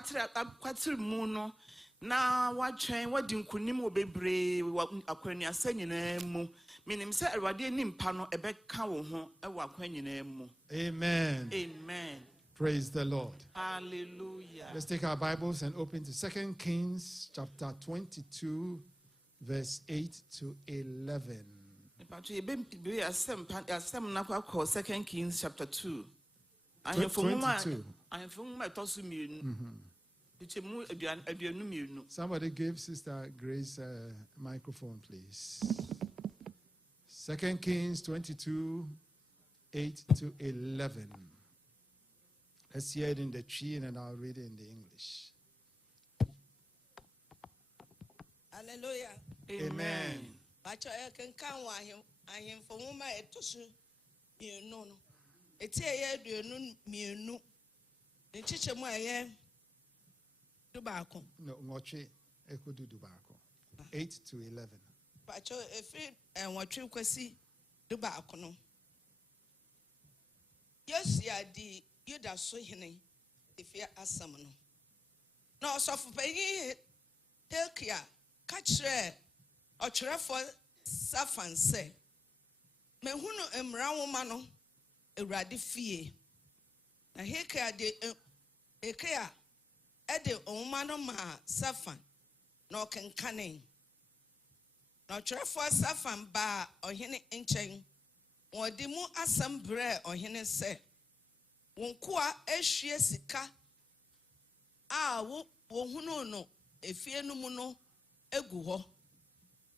kwatri mu no na watwen wadi nkunim obebre akwanya sanyina mu menim se Awurade ni mpa no ebeka wo ho e wa akwanyina mu. Amen. Amen. Praise the Lord. Hallelujah. Let's take our Bibles and open to 2 Kings chapter 22 verse 8 to 11. 2 Kings chapter 2. 22. Somebody give Sister Grace a microphone, please. 2 Kings 22, 8 to 11. Let's hear it in the tree and I'll read it in the English. Hallelujah. Amen. No, ngoche ekudu dubako. 8 to 11. Pacho efi enwatwe kwasi dubako no. Yosia di Yuda so hene efia asam no. Na osofu panyi Hilkia ka kire otwerefo Safan se mehunu emra nwoma no Awurade fie. Na Hilkia de Hilkia ede nwoma no ma Safan na okenkane. Na otwerefo Safan ba ohene nchen wodi mu asam bre ohene se wonkoa ehwie sika a wo hunu no efie no mu no egu ho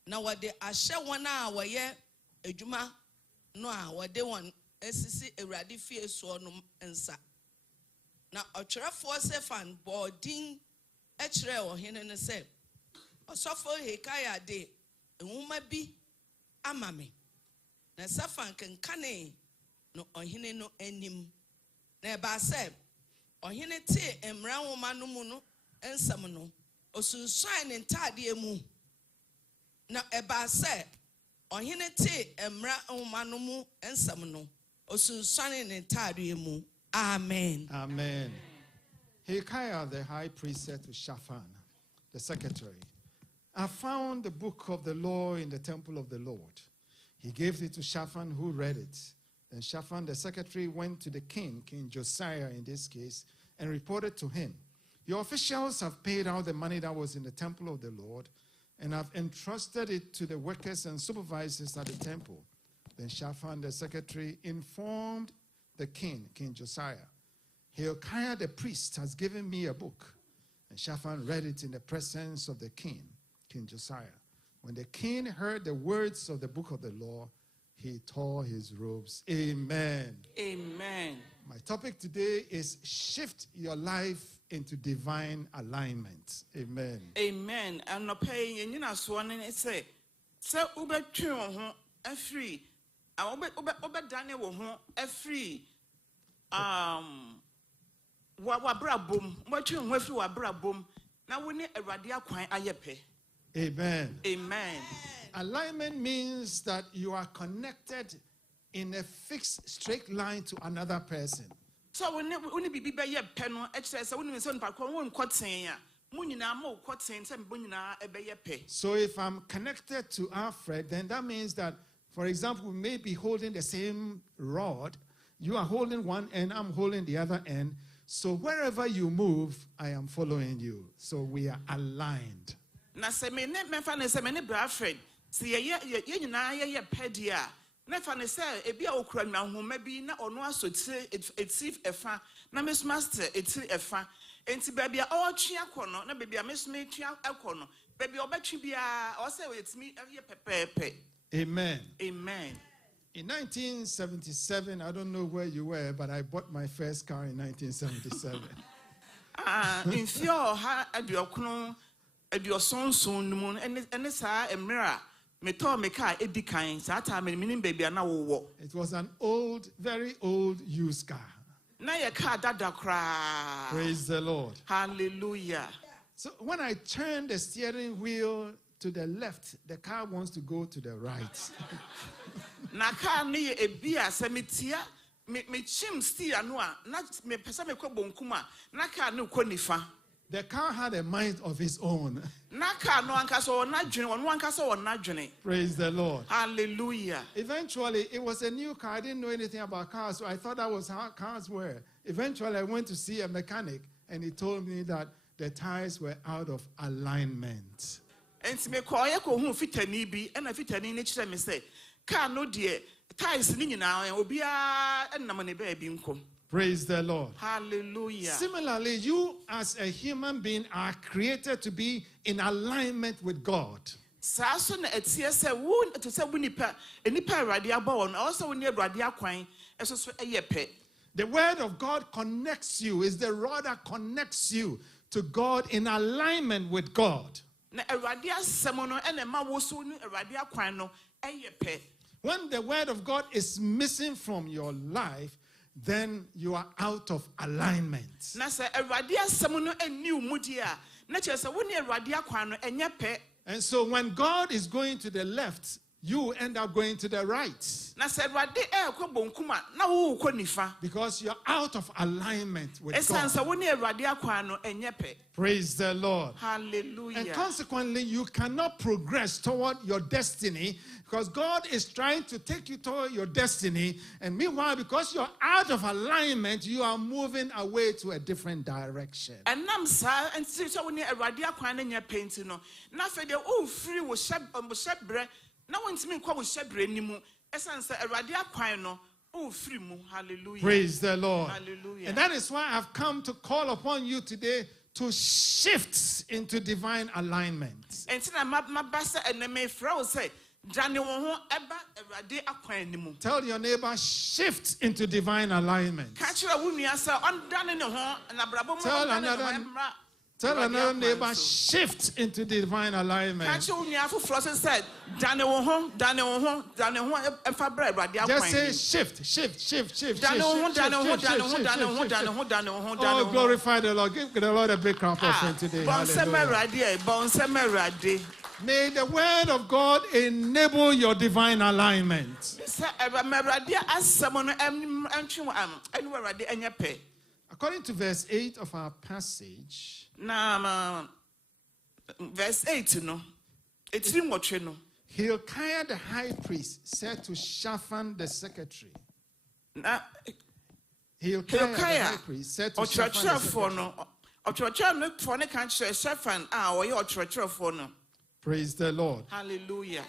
na wode ahye won a woye adwuma no a wode won esisi Awurade fie so no nsa na otwerefo Safan bodin ekire ohene ne se osofo Hilkia de nwoma bi amame na Safan kenkane no ohene no anim na ba se ohene te emra nwoma no mu no ensam no osunsuan ne ntade mu na eba se ohene te emra nwoma no mu ensam no osunsuan ne ntade mu. Amen. Amen. Hilkiah the high priest said to Shaphan the secretary, I found the book of the law in the temple of the Lord. He gave it to Shaphan, who read it. Then Shaphan the secretary went to the king, King Josiah in this case, and reported to him, your officials have paid out the money that was in the temple of the Lord and have entrusted it to the workers and supervisors at the temple. Then Shaphan the secretary informed the king, King Josiah, Hilkiah the priest has given me a book. And Shaphan read it in the presence of the king, King Josiah. When the king heard the words of the book of the law, he tore his robes. Amen. Amen. My topic today is shift your life into divine alignment. Amen. Amen. And no pay you know swan and say ube tune a free. I obe Daniel wo a free. Wabra boom. What you went through wabra boom. Now we need a radia quine ayepe. Amen. Amen. Alignment means that you are connected in a fixed straight line to another person. So when be by a pen, exercise, when we send back one cotton, Munina mo cotton, and Bunina a bay pay. So if I'm connected to Alfred, then that means that, for example, we may be holding the same rod. You are holding one end, I'm holding the other end. So wherever you move, I am following you. So we are aligned. Na se me ne me fa ne se me ne bra Alfred se ye nyina ye pedia na fa ne se ebi a okura nwahoma bi na ono asotire etif efa na mes master etiri efa enti baby a otwe akono na baby a mes me twa akono baby obetwe bia o se etimi ye pepepe. Amen. Amen. In 1977, I don't know where you were, but I bought my first car in 1977. In fear ha aduokono aduoson no mu ene saa emra meto me car edikan saa ta me minim baby na wo. It was an old, very old used car. Na ye car dada kra. Praise the Lord. Hallelujah. So when I turn the steering wheel to the left, the car wants to go to the right. Na car ni ebia se metia me chim steer no a na me pesa me ko bonkuma na car ni ko nifa. The car had a mind of its own. Praise the Lord. Hallelujah. Eventually, it was a new car. I didn't know anything about cars, so I thought that was how cars were. Eventually, I went to see a mechanic, and he told me that the tires were out of alignment. And me call you who fitani be and a fitani nature me say, car no dear, ties in now and will be a money baby. Praise the Lord. Hallelujah. Similarly, you as a human being are created to be in alignment with God. Sason at CSA wound to say Winnipa, and Nipa Radia Bone, also near Radia Quine, as a yepe. The word of God connects you, is the rod that connects you to God in alignment with God. Na Radia Samono and a Mawosu, a Radia Quino, a yepe. When the word of God is missing from your life, then you are out of alignment. Nasa a Radia Samono and new Mudia, not just a winner Radia Quano and yepe. And so when God is going to the left, you end up going to the right. Because you're out of alignment with God. Praise the Lord. Hallelujah. And consequently, you cannot progress toward your destiny because God is trying to take you toward your destiny. And meanwhile, because you're out of alignment, you are moving away to a different direction. And I'm sorry, and so when you're a Radia Quan and you're painting, nothing, oh, free was shed bread. No one's mean call with shebre anymore. Essence a Radia Quino, oh, free mu. Hallelujah. Praise the Lord. Hallelujah. And that is why I've come to call upon you today to shift into divine alignment. And so my basta and the may frow say, Daniel won't ever a Radia Aquanimu. Tell your neighbor, shift into divine alignment. Catch a woman, I saw undone in the home and a brabo. Tell another neighbor, shift into divine alignment. Catch you for Frost and said, Daniel home, and Fabra, Radia. Just say shift. Daniel, oh, glorify the Lord. Give the Lord a big clap offering today. May the word of God enable your divine alignment. According to verse 8 of our passage, verse 8, no. It's in what you know. Hilkiah the high priest said to Shaphan the secretary. Hilkiah the high priest said to Shaphan the secretary. Praise the Lord. Hallelujah.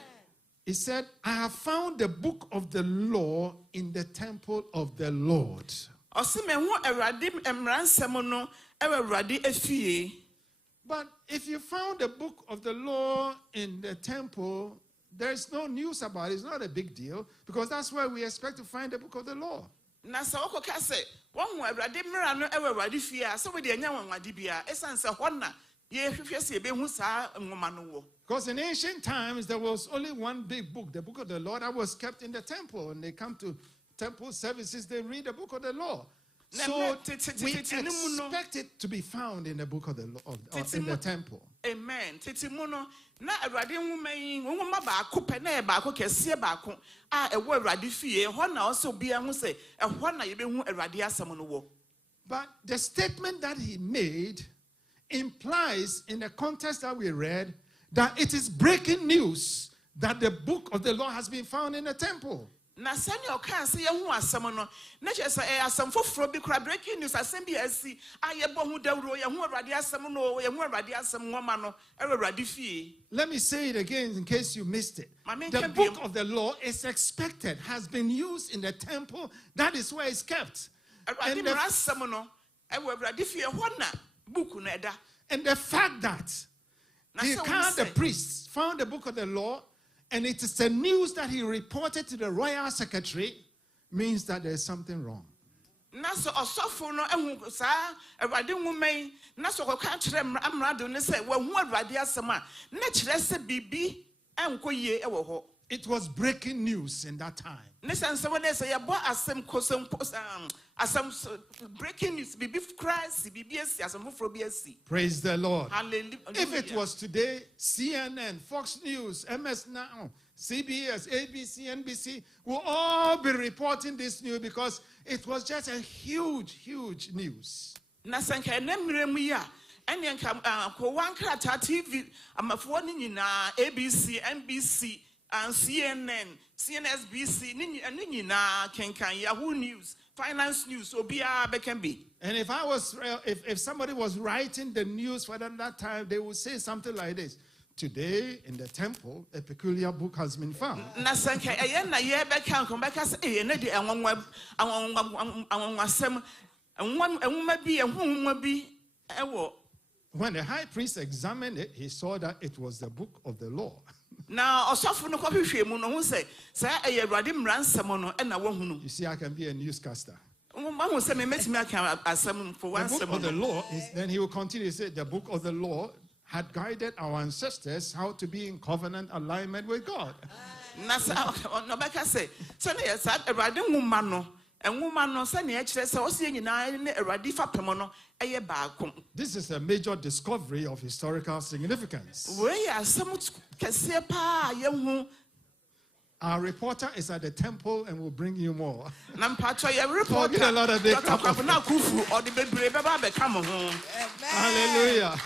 He said, I have found the book of the law in the temple of the Lord. But if you found the book of the law in the temple, there's no news about it. It's not a big deal because that's where we expect to find the book of the law. Because in ancient times, there was only one big book, the book of the law, that was kept in the temple. When they come to temple services, they read the book of the law. So we expect it to be found in the book of the law, in the temple. Amen. But the statement that he made implies, in the context that we read, that it is breaking news that the book of the law has been found in the temple. Na sani oka se ye hu asem no na che se asem foforo bi kra breaking news asem bi asi ayebo hu dawro ye hu awrade asem no ye hu awrade asem nwoma no awrade fie. Let me say it again in case you missed it. The book of the law is expected, has been used in the temple. That is where it's kept. And the fact that the priest found the book of the law, and it is the news that he reported to the royal secretary, means that there is something wrong. It was breaking news in that time. Breaking news, praise the Lord. Hallelujah. If it was today, CNN, Fox News, MS Now, CBS, ABC, NBC will all be reporting this news because it was just a huge, huge news. And then come one crata TV, I'm a phone in ABC, NBC, and CNN, CNSBC, Nina, Kenkan, Yahoo News, Finance News, Obia Bekenbi. And if somebody was writing the news for them that time, they would say something like this: today in the temple, a peculiar book has been found. When the high priest examined it, he saw that it was the book of the law. Now, you see, I can be a newscaster. The book of the law is, then he will continue to say, the book of the law had guided our ancestors how to be in covenant alignment with God. This is a major discovery of historical significance. Our reporter is at the temple and will bring you more. Hallelujah.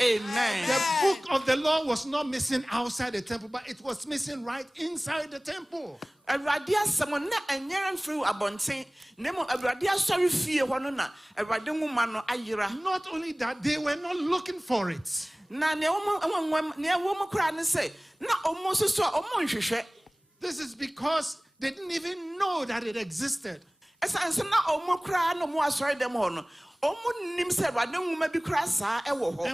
Amen. The book of the law was not missing outside the temple, but it was missing right inside the temple. Not only that, they were not looking for it. This is because they didn't even know that it existed. And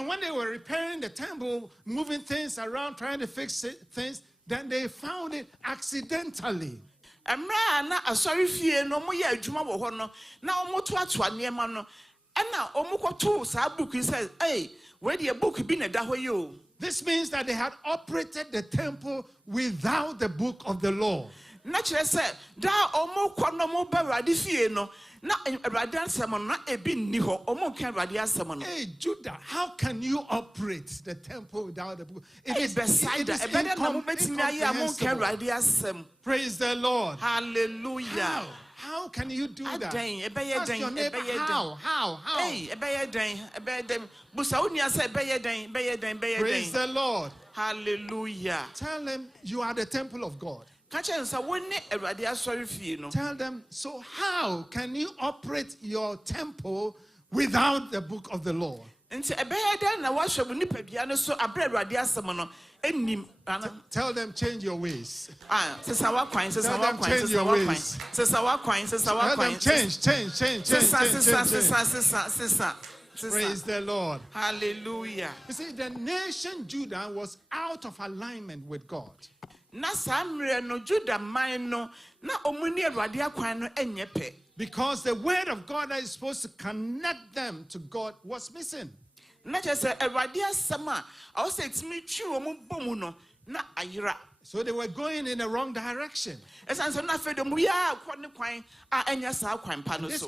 when they were repairing the temple, moving things around, trying to fix things, then they found it accidentally. This means that they had operated the temple without the book of the law. Hey, Judah, how can you operate the temple without the book? It is incomprehensible. Praise the Lord. Hallelujah. How can you do that? Ask your neighbor, how? Praise the Lord. Hallelujah. Tell them you are the temple of God. Tell them, so how can you operate your temple without the book of the law? Tell them, change your ways. Tell them, change your ways. Tell them, change. Praise the Lord. Hallelujah. You see, the nation Judah was out of alignment with God. Because the word of God that is supposed to connect them to God was missing. So they were going in the wrong direction. This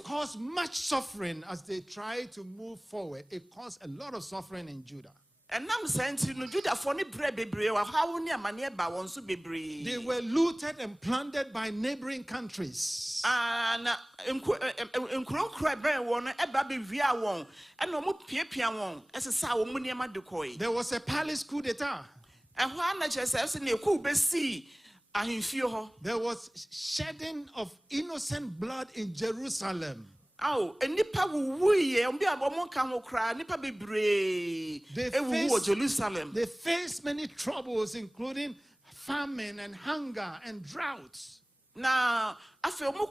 caused much suffering as they tried to move forward. It caused a lot of suffering in Judah. They were looted and plundered by neighboring countries. There was a palace coup d'etat. There was shedding of innocent blood in Jerusalem. They faced many troubles, including famine and hunger and droughts. Now, I feel more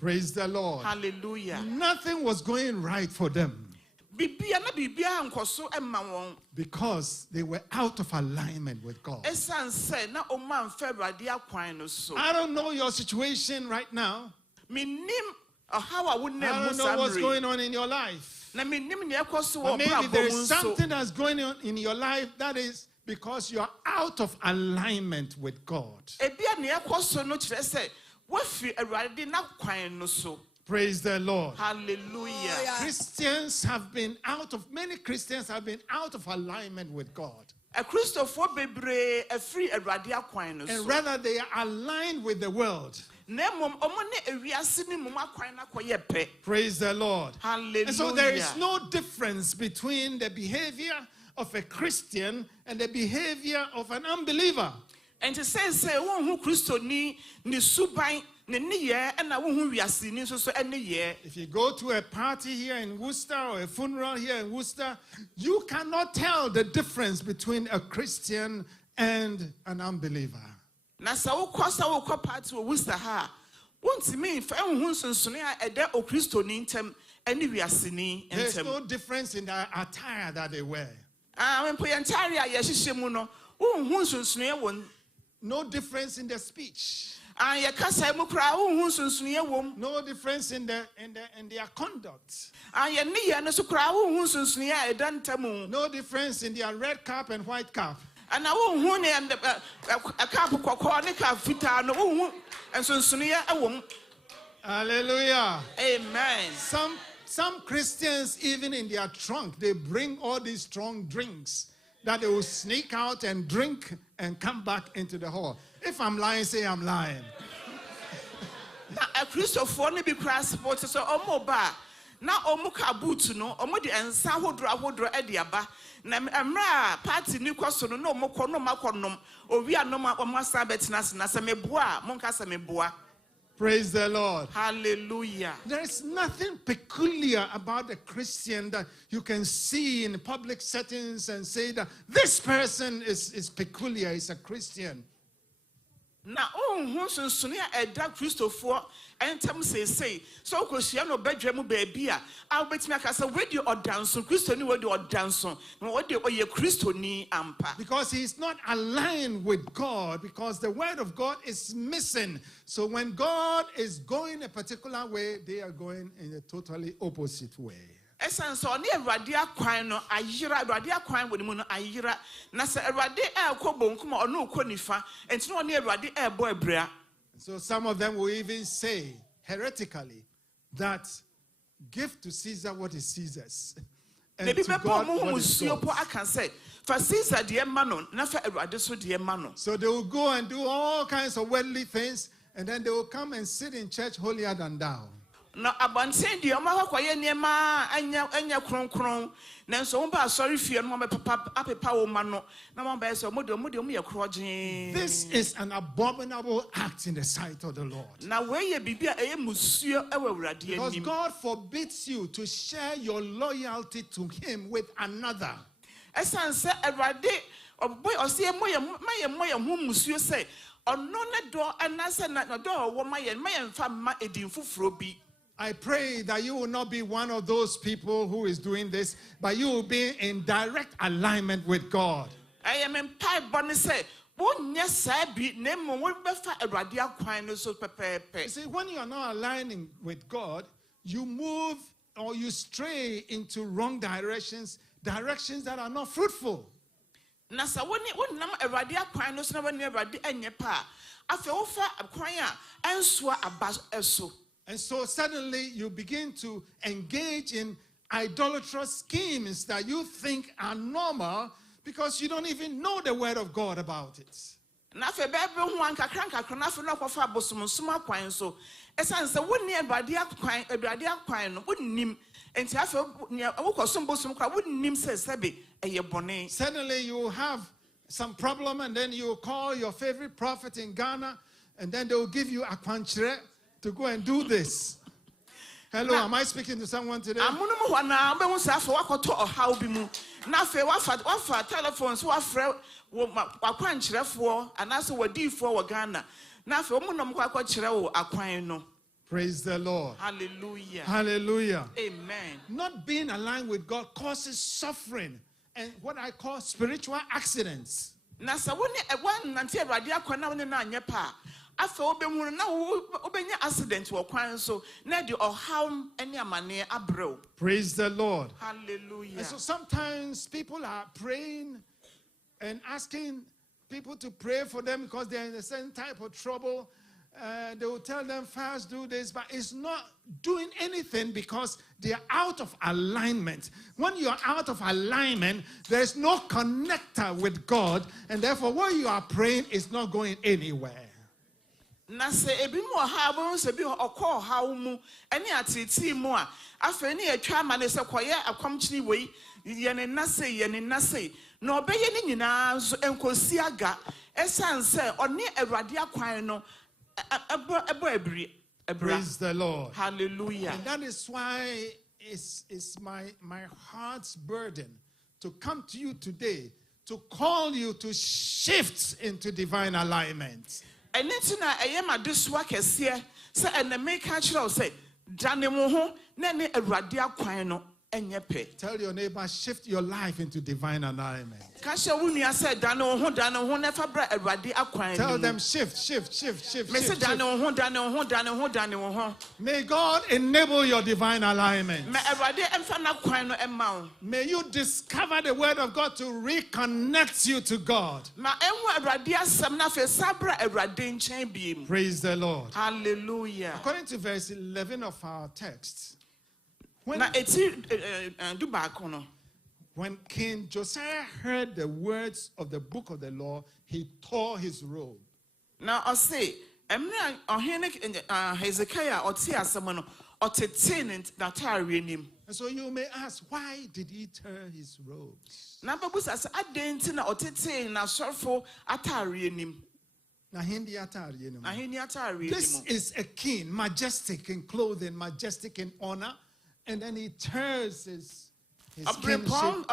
Praise the Lord. Hallelujah. Nothing was going right for them because they were out of alignment with God. I don't know your situation right now. I don't know what's going on in your life. Or maybe there is something that's going on in your life that is because you are out of alignment with God. Praise the Lord. Hallelujah. Many Christians have been out of alignment with God. A Christopher bebre a free a radia coin. And rather they are aligned with the world. Praise the Lord. Hallelujah. And so there is no difference between the behavior of a Christian and the behavior of an unbeliever. And to say, who Christo ni subai. If you go to a party here in Worcester or a funeral here in Worcester, you cannot tell the difference between a Christian and an unbeliever. There's no difference in the attire that they wear. No difference in the speech. No difference in their conduct. No difference in their red cap and white cap. Hallelujah. Amen. Some Christians, even in their trunk, they bring all these strong drinks that they will sneak out and drink and come back into the hall. If I'm lying, say I'm lying. A Christopher be crass sports so omoba. Now omuka boot no omodi ensa hodro ediaba. Na amra party ni kwaso no moko no makonom. Owi anoma omasa betina na se meboa monka se meboa. Praise the Lord. Hallelujah. There is nothing peculiar about a Christian that you can see in public settings and say that this person is peculiar, is a Christian. Na sunsunia eda Christopher entem say so kosia no bedwa mu baabia a wobetimi akasa wedi odanso Christoni wedi odanso na wodi oye Christoni ampa, because he is not aligned with God, because the word of God is missing. So when God is going a particular way, they are going in a totally opposite way. Esan so ne awrade akwan no ayira awrade akwan woni mu no ayira na se awrade bonkum ono nifa enti no ne awrade bo ebrea. So some of them will even say heretically that give to Caesar what is Caesar's and to God what is God's. For Caesar de mano na fa awrade so de mano. So they will go and do all kinds of worldly things, and then they will come and sit in church holier than thou. No abanten de omakwaye niema anya kronkron nanso wo ba sorry fie no papa apepa wo ma no na mo ba so mo de ye kroje. This is an abominable act in the sight of the Lord. Na we ye bibia eye musuo ewa awrade anim. Because God forbids you to share your loyalty to him with another. Esan se awrade oboy ose moye ho musuo se ono ne do anase na do wo maye mfa ma edin fufuro bi. I pray that you will not be one of those people who is doing this, but you will be in direct alignment with God. I am in pipe bonne say, you see, when you are not aligning with God, you move or you stray into wrong directions that are not fruitful. And so suddenly you begin to engage in idolatrous schemes that you think are normal because you don't even know the word of God about it. Suddenly you have some problem, and then you call your favorite prophet in Ghana, and then they will give you a kwanchire to go and do this. Hello, am I speaking to someone today? Praise the Lord. Hallelujah. Hallelujah. Amen. Not being aligned with God causes suffering and what I call spiritual accidents. Praise the Lord. Hallelujah. And so sometimes people are praying and asking people to pray for them because they're in a certain type of trouble, They will tell them fast, do this, but it's not doing anything because they are out of alignment. When you are out of alignment, there's no connector with God, and therefore what you are praying is not going anywhere. Na se ebi mu ha bo se bi okọ ha mu ene atiti mu a afa ni atwa ma ne se koye akwamchini wei ye ne nase na obeye ni nyina nso enkosi aga esan se oni awurade akwan no Praise the Lord. Hallelujah. And that is why it's my heart's burden to come to you today to call you to shift into divine alignment. And it's na eyema deswa kese se ene make actual say dane mo ho na ne awurade akwan no enye pe. Tell your neighbor, shift your life into divine alignment. Tell them shift. May God enable your divine alignment. May you discover the word of God to reconnect you to God. Praise the Lord. Hallelujah. According to verse 11 of our text, when King Josiah heard the words of the book of the law, he tore his robe. Now I say, Hezekiah and so you may ask, why did he tear his robes? This is a king, majestic in clothing, majestic in honor, and then he tears his kingship robe.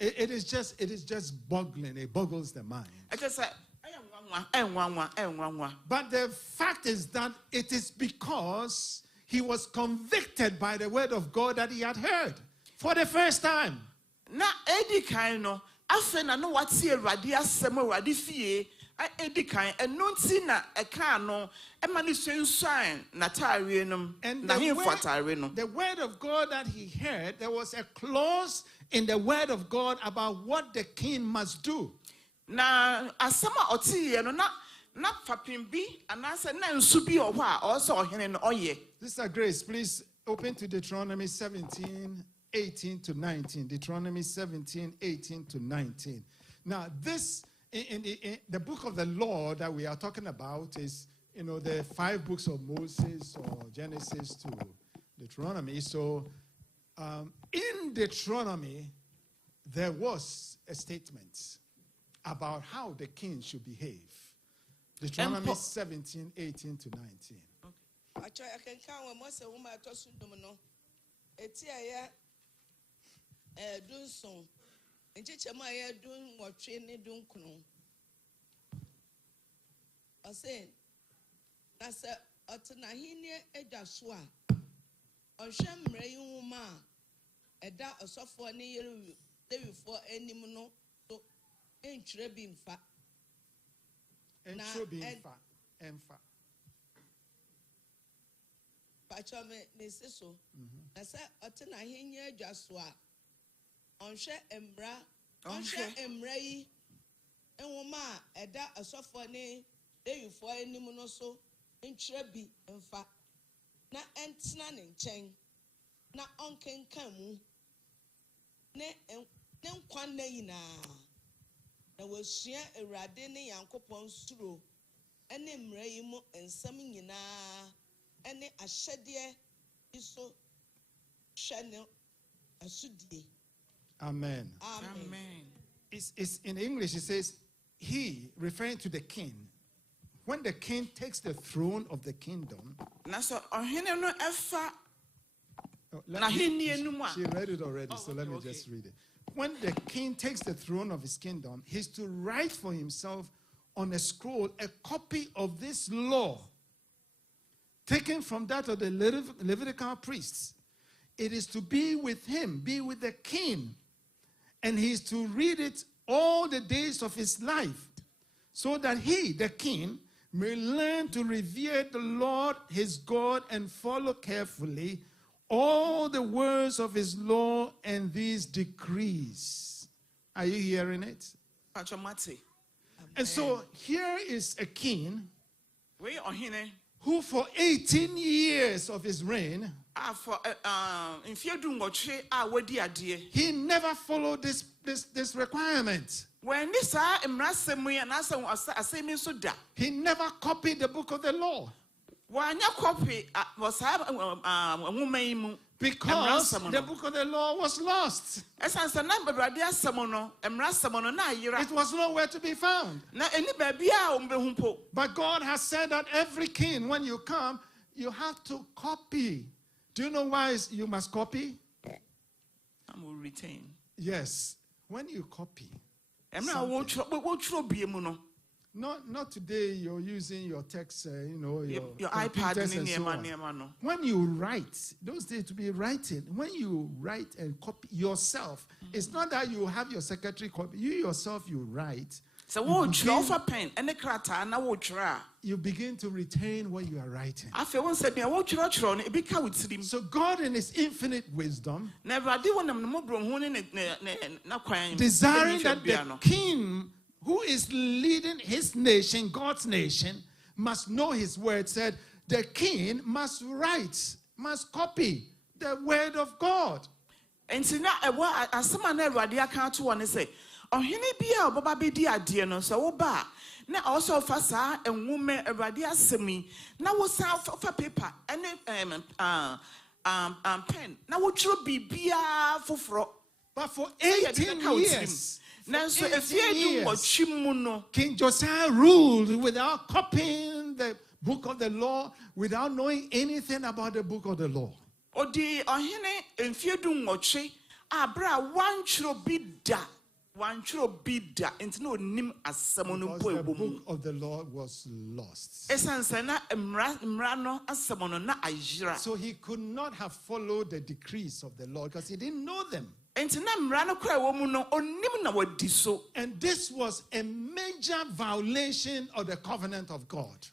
It is just boggling. It boggles the mind. But the fact is that it is because he was convicted by the word of God that he had heard for the first time. And the word of God that he heard, there was a clause in the word of God about what the king must do. Sister Grace, please open to Deuteronomy 17, 18 to 19. Deuteronomy 17, 18 to 19. Now, this, in the book of the law that we are talking about is, the 5 books of Moses, or Genesis to Deuteronomy. So, in Deuteronomy, there was a statement about how the king should behave. Deuteronomy 17, 18 to 19. Amen. Amen. It's in English, it says, he, referring to the king, when the king takes the throne of the kingdom. She read it already, so let me just read it. When the king takes the throne of his kingdom, he's to write for himself on a scroll a copy of this law, taken from that of the Levitical priests. It is to be with him, be with the king, and he is to read it all the days of his life, so that he, the king, may learn to revere the Lord his God and follow carefully all the words of his law and these decrees. Are you hearing it? And so here is a king who for 18 years of his reign, he never followed this requirement. He never copied the book of the law. Because the book of the law was lost. It was nowhere to be found. But God has said that every king, when you come, you have to copy. Do you know why you must copy? I will retain. Yes. When you copy, not today you're using your text, your iPad and so on. When you write, those days to be writing, when you write and copy yourself, it's not that you have your secretary copy. You yourself, you write. So you begin to retain what you are writing. So God in his infinite wisdom, desiring that the king who is leading his nation, God's nation, must know his word, said the king must write, must copy the word of God. And so now, Ohene bia obaba bedi ade no so wo ba na also fasa enwume awade asemi na wo sa fa paper ene pen na wo twiro bibia foforo. But for 18 years, King Josiah ruled without copying the book of the law, without knowing anything about the book of the law. Odi ohene enfiedu nwoche abra wanchiro bida. Because the book of the law was lost. So he could not have followed the decrees of the law because he didn't know them. And this was a major violation of the covenant of God.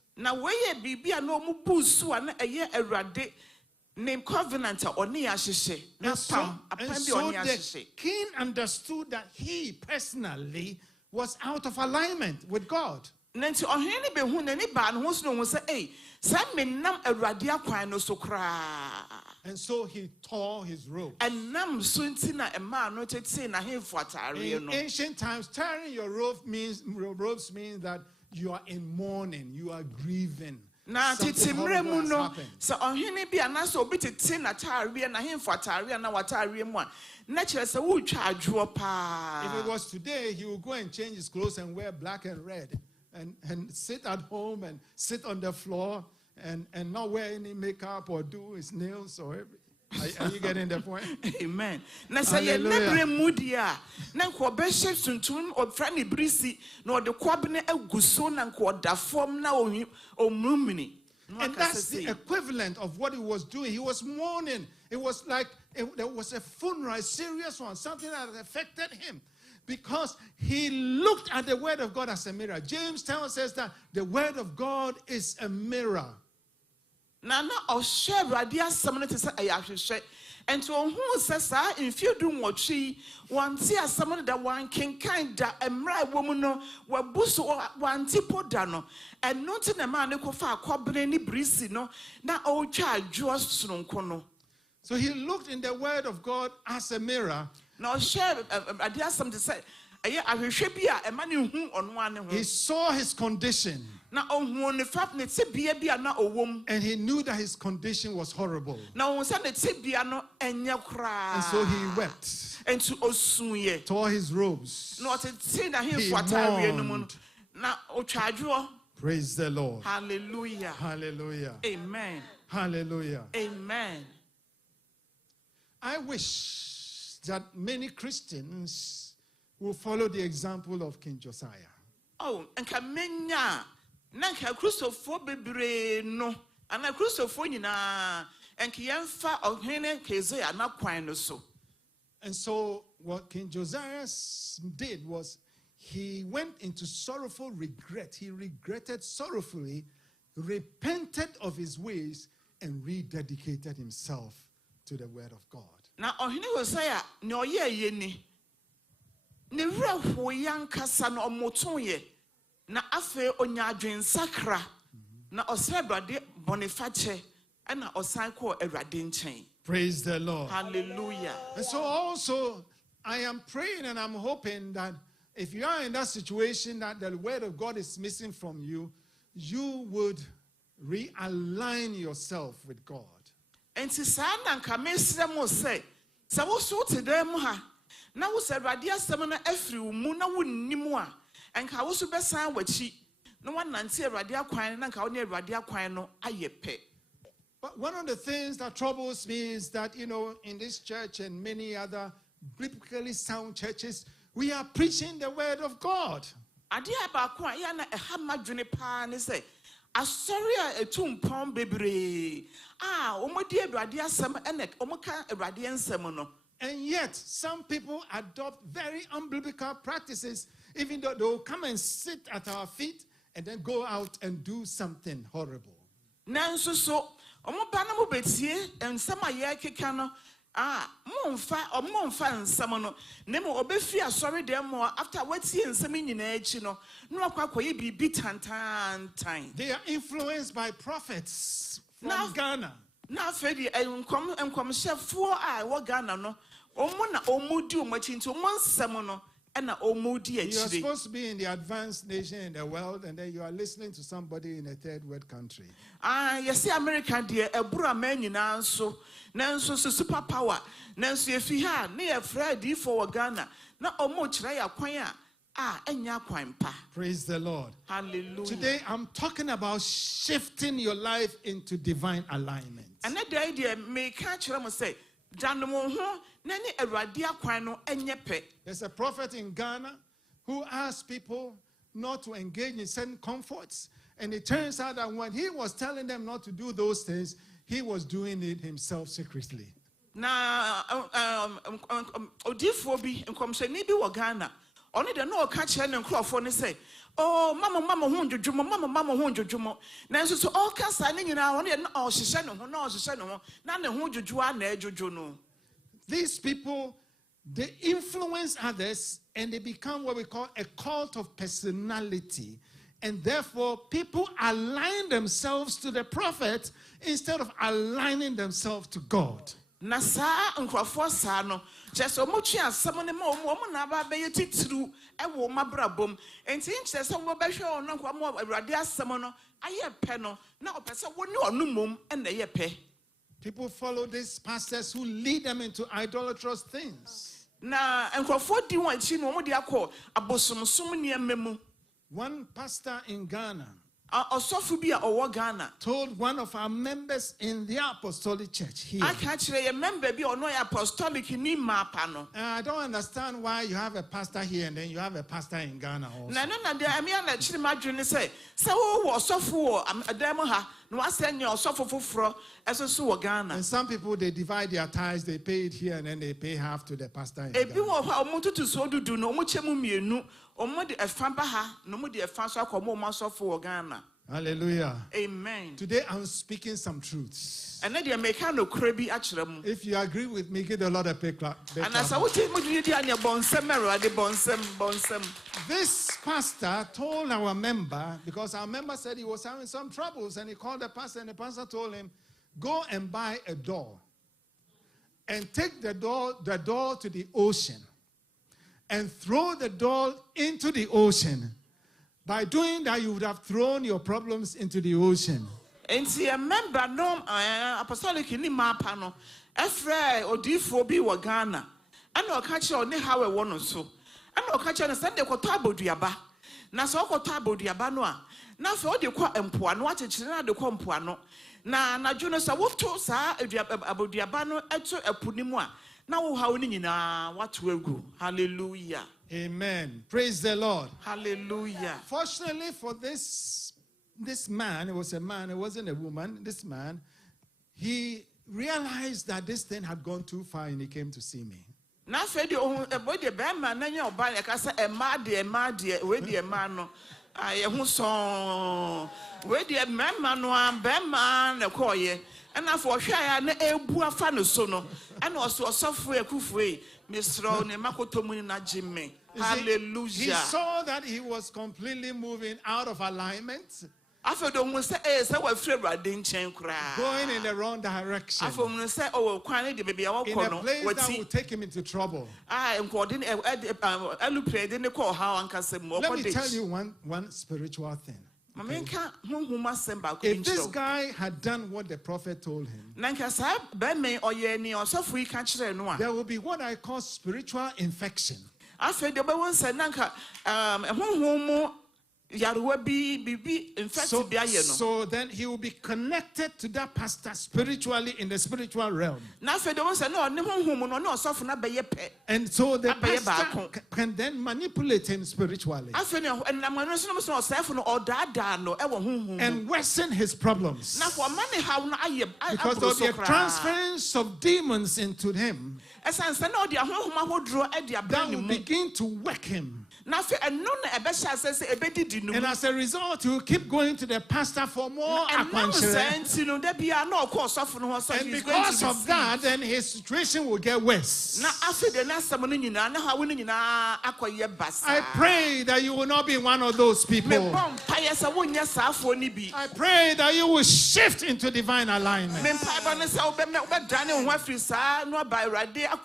Name covenant or and so the king understood that he personally was out of alignment with God. And so he tore his robe. In ancient times, tearing your robes means that you are in mourning, you are grieving. Na titimre mu no so ohene bia na so obi tete na taarie na hemfo taarie na wataarie mu a na kire se wo twa adwo pa. If it was today, he would go and change his clothes and wear black and red and sit at home and sit on the floor and not wear any makeup or do his nails or everything. Are you getting the point? Amen. Na say ye nebre mudi a na nko be hye suntum ofra ne brisi na ode kwabne aguso na nko da fom na omrumini. And that's the equivalent of what he was doing. He was mourning. It was like there was a funeral, a serious one, something that affected him. Because he looked at the word of God as a mirror. James tells us that the word of God is a mirror. Nana oshe radia samne te se ayahwehwe ento ohun se sa infiedu nwotwe wanti asamne da wan kenkan da emra ewom no wabuso wanti poda no eno nti na ma ne kofa akobene ni brisi no na otwa adwo sononko no. So he looked in the word of God as a mirror. Na oshe radia samne te se ayahwehwe bia ema ne hu ono ane ho. He saw his condition. And he knew that his condition was horrible. And so he wept. Tore his robes. He mourned. Praise the Lord. Hallelujah. Hallelujah. Amen. Hallelujah. Amen. I wish that many Christians will follow the example of King Josiah. Oh, and Kamenya. Nanka Christopher bebre no, and a Christopher nina, and Kianfa of Hene Kazea not quite so. And so, what King Josiah did was he went into sorrowful regret. He regretted sorrowfully, repented of his ways, and rededicated himself to the word of God. Na ohini Hosea ne oye ye ni. Ne wura ho yankasa na omoton ye. Na afe onya adwen sakra. Na osebade bonifache na osan ko Awurade nchen. Praise the Lord. Hallelujah. And so also, I am praying and I'm hoping that if you are in that situation that the word of God is missing from you, you would realign yourself with God. Enti saa na nka mesrɛ mo sɛ sɛ wo so te dan mu ha na wo sɛ Awurade asɛm na afiri wo mu na wonnim a enka wo so bɛsan wachi na wanante Awurade akwan na nka wo ne Awurade akwan no ayɛ pɛ. But one of the things that troubles me is that, in this church and many other biblically sound churches, we are preaching the word of God. Ade abaako a ya na ɛha madwene paa ne sɛ asɔre a etu mpɔn bebree omodi Awurade asɛm ɛna omoka Awurade nsɛm no. And yet, some people adopt very unbiblical practices, even though they will come and sit at our feet and then go out and do something horrible. Nanso so omo ba na mo betie nsɛm a yɛ keka no momfa nsɛm no ne mo obefi asɔre dem mo after watie nsɛm nyinaa akyi no na akwakoye bibi tantantan. They are influenced by prophets from Ghana. Na afedi enkomhyɛfoɔ a wɔ Ghana no omo na omudi omachi nti omo nsɛm no ɛna omudi You are akyire. supposed to be in the advanced nation in the world, and then you are listening to somebody in a third world country. Yɛsi America deɛ ɛbura ma nyinaa nso nanso so super power nanso efi ha ne yɛ Friday for Ghana na omo kyerɛ yɛ kwan a ɛnya kwan pa. Praise the Lord. Hallelujah. Today I'm talking about shifting your life into divine alignment. And that the idea may catch them say, Janomo, Nani Awurade akwan no ɛnyɛ pɛ. There's a prophet in Ghana who asked people not to engage in certain comforts. And it turns out that when he was telling them not to do those things, he was doing it himself secretly. Na odifo bi nkomhyɛni bi wɔ Ghana. Ɔne de no ɔka kyerɛ ne nkurɔfoɔ ne sɛ, oh mama ho ndwodwomo mama ho ndwodwomo. Nanso so ɔka saa ne nyinaa ɔne de no ɔhyehyɛ ne ho na ne ho dwodwoa na ɛdwodwo no. These people, they influence others and they become what we call a cult of personality. And therefore, people align themselves to the prophet instead of aligning themselves to God. Na saa nkurɔfoɔ saa no kyerɛ sɛ ɔmotwe asɛm no ma ɔmo na aba bɛyɛ titiriw ɛwɔ ɔmo abrabom enti nkyerɛ sɛ wɔbɛhwɛ ɔno nkwa mo Awurade asɛm no ayɛ pɛ no na ɔpɛ sɛ wo ne ɔno mom ɛna ɛyɛ pɛ. People follow these pastors who lead them into idolatrous things. Na nkurɔfoɔ di wɔn akyi na ɔmo de akɔ abosomsom nneɛma mu. One pastor in Ghana ɔsɔfo bi a ɔwɔ Ghana told one of our members in the apostolic church here. aka kyerɛ yɛ member bi a ɔno yɛ apostolic ni maapa no. I don't understand why you have a pastor here and then you have a pastor in Ghana also. Na no na de amia na kyerɛ madwene sɛ wo wɔ ɔsɔfo wɔ dan mu ha na wasɛ nyɛ ɔsɔfo foforɔ ɛso so wɔ Ghana. And some people, they divide their tithes, they pay it here and then they pay half to the pastor in Ghana. Ebi wɔ hɔ a ɔmo tutu so dudu no ɔmo kyɛ mu mmienu ɔmo de ɛfa ba ha na ɔmo de ɛfa so akɔ ɔmo asɔfo wɔ Ghana. Hallelujah. Amen. Today I'm speaking some truths. And then the American no krebi akyerɛ mu. If you agree with me, give the Lord a big clap. And as I would take mu di anya bonsem Awurade bonsem. This pastor told our member, because our member said he was having some troubles, and he called the pastor, and the pastor told him, go and buy a doll and take the doll to the ocean and throw the doll into the ocean. By doing that, you would have thrown your problems into the ocean. And see a member no apostolic ni mapa no efre odifo bi wo Ghana ana o ka kire oni hawe wo no so ana o ka kire no send de kwoto aboduaba na so kwoto aboduaba no a na fe o de kɔ empoano akyekyere na de kɔ empoano na dwo no so woto saa aboduaba no eto apuni mu a na wo ha oni nyina wato agu. Hallelujah. Amen. Praise the Lord. Hallelujah. Fortunately for this man, it was a man, it wasn't a woman, this man, he realized that this thing had gone too far and he came to see me. Na fe de boy de be ma na nya oba ya ka se e ma de we de ma no ye hu so we de ma no a be ma na ko ye And now for Shire, na Ebua Fanosono, and also software Kufwe, Miss Ron and Makotomuni Najime. Hallelujah. He saw that he was completely moving out of alignment, After the one say, eh, so we're afraid I didn't change. going in the wrong direction, After one say, oh, quantity baby, I in a place that will take him into trouble. I am calling I look play, then they call how Uncle Samo. Let me tell you one spiritual thing. Okay? If this guy had done what the prophet told him, there will be what I call spiritual infection. So then he will be connected to that pastor spiritually in the spiritual realm. And so the pastor can then manipulate him spiritually and worsen his problems. Because there will be a transference of demons into him that will begin to work him. And as a result, you keep going to the pastor for more akwankyerɛ. And because of that, then his situation will get worse. I pray that you will not be one of those people. I pray that you will shift into divine alignment.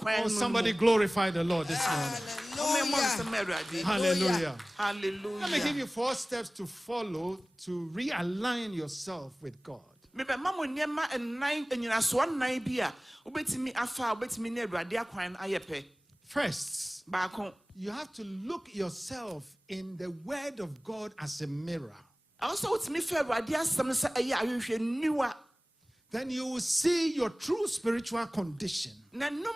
Oh, somebody glorify the Lord this morning. Hallelujah. Hallelujah. Let me give you 4 steps to follow to realign yourself with God. First, you have to look yourself in the Word of God as a mirror. Then you will see your true spiritual condition. And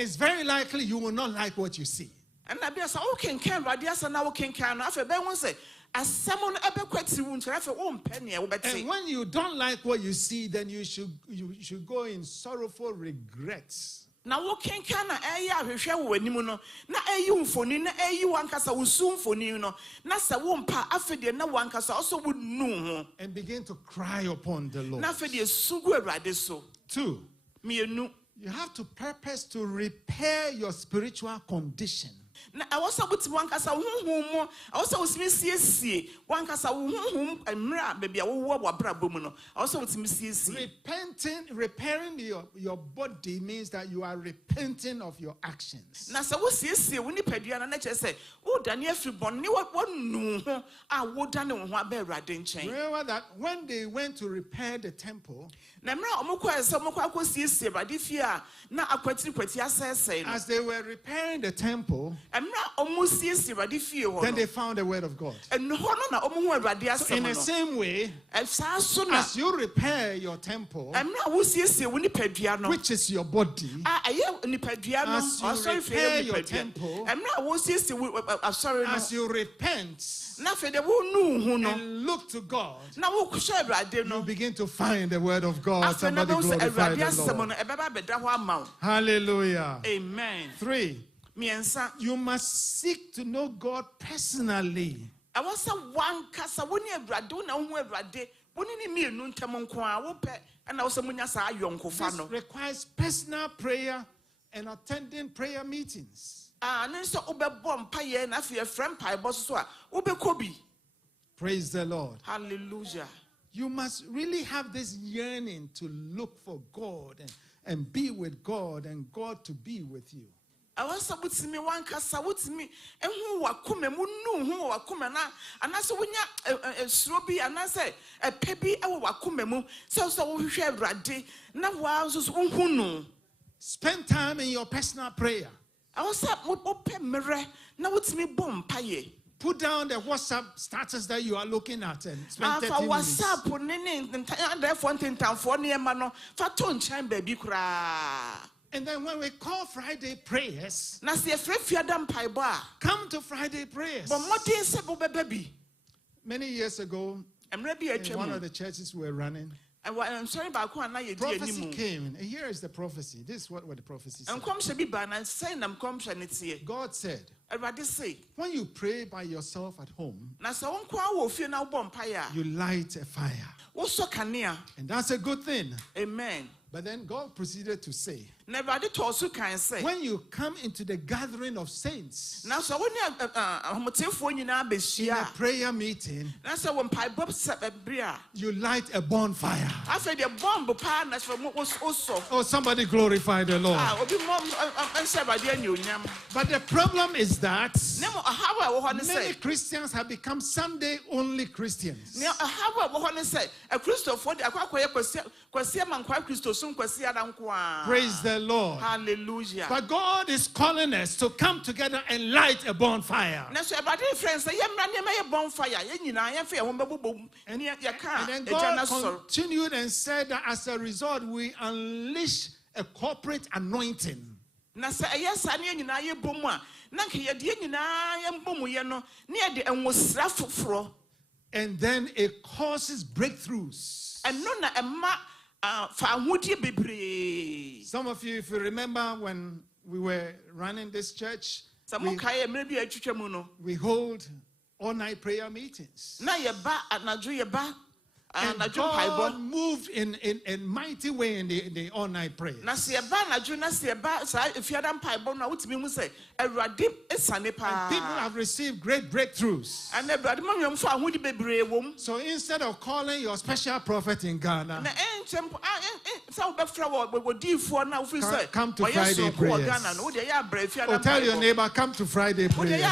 it's very likely you will not like what you see. And when you don't like what you see, then you should go in sorrowful regrets. Now walking can no na mfoni na wankasa mfoni no na se wompa afede na wankasa also would know and begin to cry upon the Lord. Na afede sugu awrade so. 2, you have to purpose to repair your spiritual condition. Na awasa buti wankasa honhom awasa usimi siesie wankasa honhom emra bebia wo wabrabo mu no awasa utimi siesie. Repairing your body means that you are repenting of your actions. Na sa wo siesie wo nipadua na chese wo dane afri bonni wonu ho a wo dane wo ho aberade nchen. Remember that when they went to repair the temple, na mra omukwa ese omukwa akosiesie radifie a na akwati asese no. As they were repairing the temple, then they found the Word of God. So in the same way, as you repair your temple, which is your body, as you repair your temple, as you repent and look to God, you begin to find the Word of God. Somebody glorify the Lord. Hallelujah. Amen. 3, you must seek to know God personally. This requires personal prayer and attending prayer meetings. Praise the Lord. Hallelujah. You must really have this yearning to look for God and be with God and God to be with you. And spend time in your personal prayer. Put down the WhatsApp status that you are looking at and spend 30 minutes. And then when we call Friday prayers, come to Friday prayers. Many years ago, in one of the churches we were running, I'm sorry about prophecy came. And here is the prophecy. This is what the prophecy said. God said, when you pray by yourself at home, you light a fire. And that's a good thing. Amen. But then God proceeded to say, when you come into the gathering of saints, in a prayer meeting, you light a bonfire. Oh, somebody glorify the Lord. But the problem is that many Christians have become Sunday only Christians. Praise the Lord. Hallelujah. But God is calling us to come together and light a bonfire. And then God continued and said that as a result, we unleash a corporate anointing. And then it causes breakthroughs. Some of you, if you remember when we were running this church, we hold all-night prayer meetings. And God moved in a mighty way in the all-night prayer. And people have received great breakthroughs. So instead of calling your special prophet in Ghana, come to Friday prayers. Or tell your neighbor, come to Friday prayers.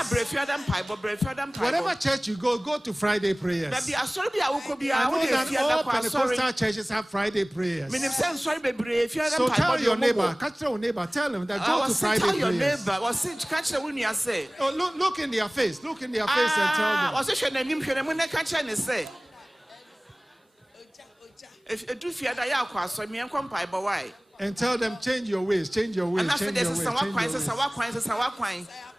Whatever church you go to Friday prayers. I know that all Pentecostal churches have Friday prayers. So tell your neighbor, tell them that go to Friday prayers. Oh, look in their face. Look in their face and tell them. And tell them, change your ways, change your ways, change your ways.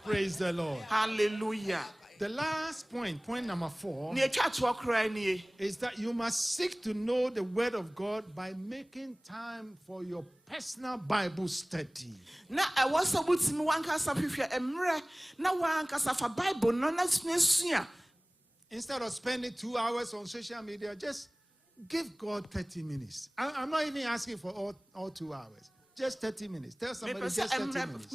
Praise the Lord. Hallelujah. The last point number 4, is that you must seek to know the Word of God by making time for your personal Bible study. Instead of spending 2 hours on social media, just give God 30 minutes. I'm not even asking for all 2 hours. Just 30 minutes. Tell somebody just 30 minutes.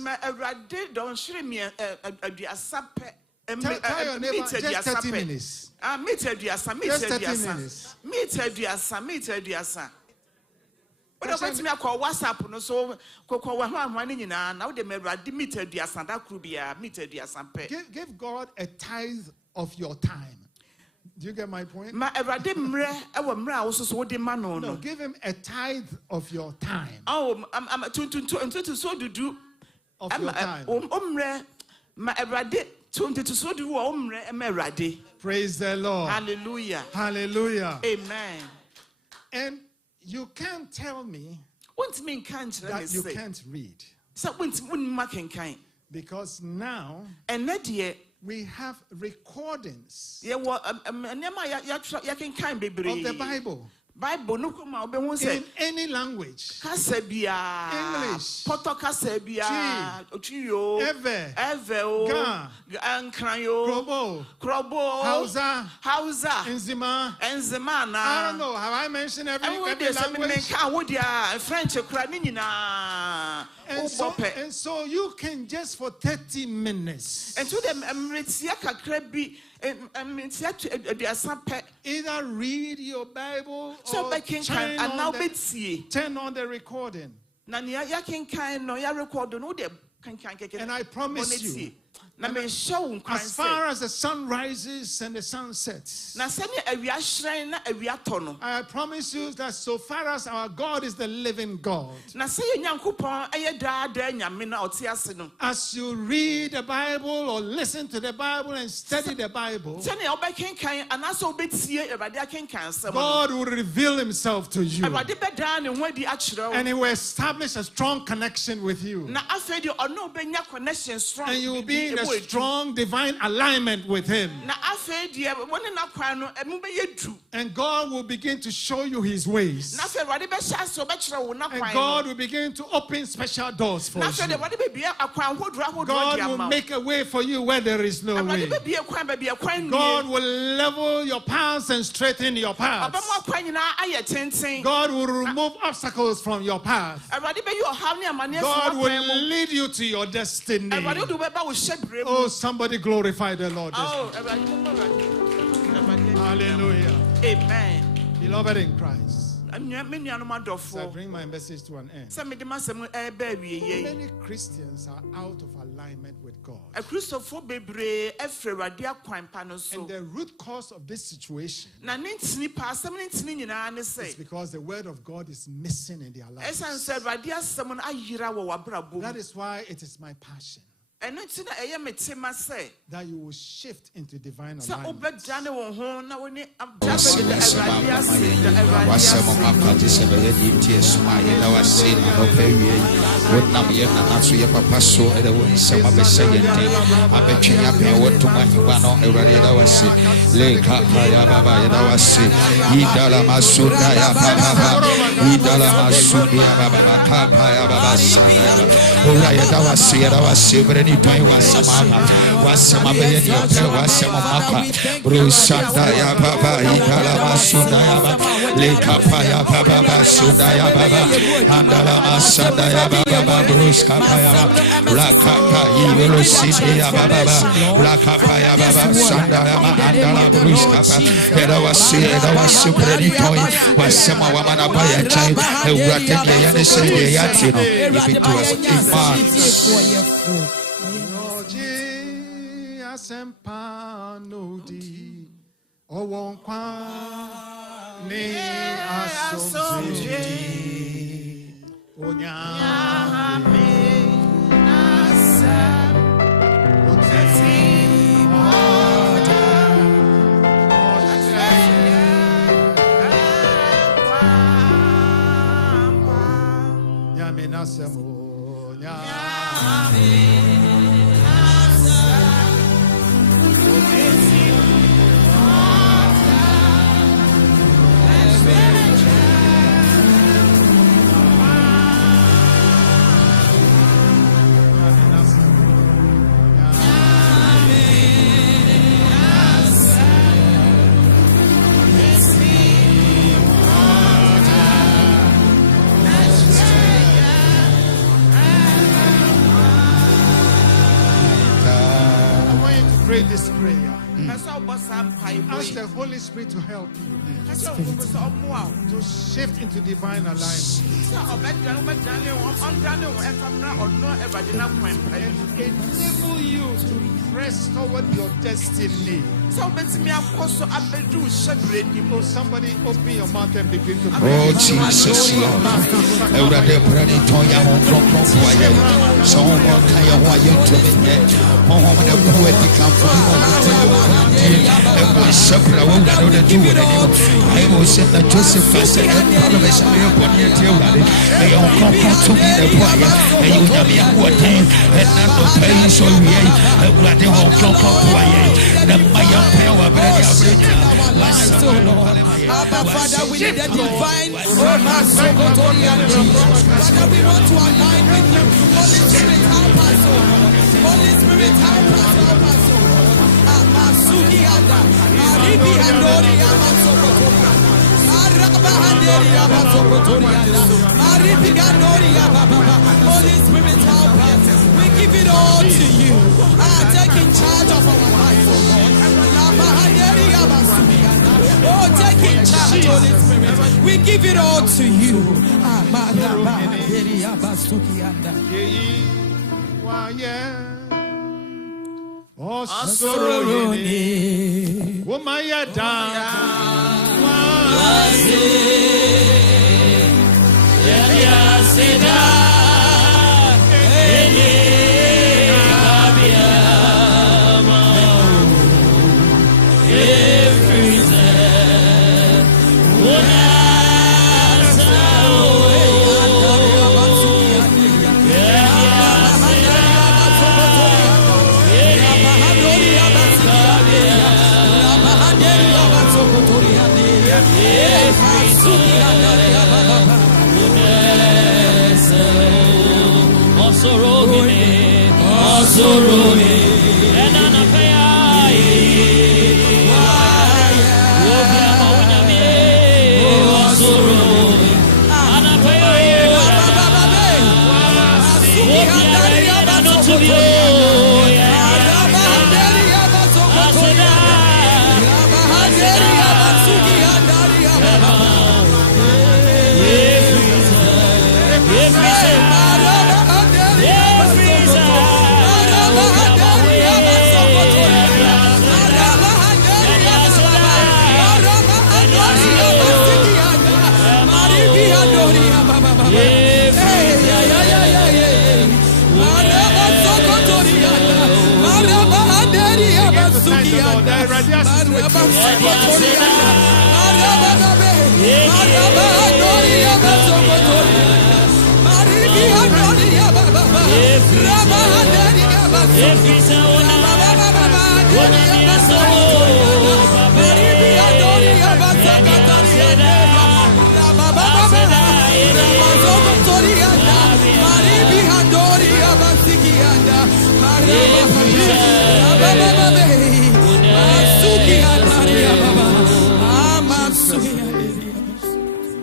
Tell your neighbor, just 30 minutes. Just 30 minutes. Give God a tithe of your time. Do you get my point? No, give him a tithe of your time. Of your time. Praise the Lord. Hallelujah. Hallelujah. Amen. And you can't tell me that you can't read. Because now we have recordings of the Bible. In any language. English, Chi, Ewe, Ga, Krobo, Hausa, Enzima. I don't know. Have I mentioned every language? And so you can just for 30 minutes either read your Bible or turn on the recording. And I promise you, as far as the sun rises and the sun sets, I promise you that so far as our God is the living God, as you read the Bible or listen to the Bible and study the Bible, God will reveal himself to you and he will establish a strong connection with you, and you will be in a strong divine alignment with Him. And God will begin to show you His ways. And God will begin to open special doors for you. God will make a way for you where there is no way. God will level your paths and straighten your paths. God will remove obstacles from your path. God will lead you to your destiny. Oh, somebody glorify the Lord. Hallelujah. Amen. Beloved in Christ, so I bring my message to an end. Many Christians are out of alignment with God. And the root cause of this situation is because the word of God is missing in their lives. That is why it is my passion that you will shift into divine alignment. Wasama Brusanda ya baba idala masunda ya baba lekapa ya baba sunda ya baba andala masanda ya baba bruskapa ya baba lakapa ibelo sisi ya baba lakapa ya baba sanda ya baba andala bruskapa era wasi preditoi wasema wamana baya chai ewratenge ya nese ya tino ibitu iman Sempanodi owonkwa ni asomje onyame nasa otesi moda nyame nasa mo nyame this prayer. Ask the Holy Spirit to help you to shift into divine alignment and enable you to press toward your destiny. Oh, somebody open your mouth and begin to pray. Oh, Jesus, Lord. Father, we need a divine Father, we want to align with you. Holy Spirit, help us. Holy Spirit, help us. Amasuki anda, Aribi andori amasokotoria, Araba handeri amasokotoria, Aribi andori ababa. Holy Spirit, help us. We give it all to you. Taking charge of our lives, oh Lord. Araba handeri amasuki anda. Oh, taking charge, Holy Spirit. We give it all to you. Araba handeri amasuki anda. Oh, sororoni, womayada, wasi, yasida,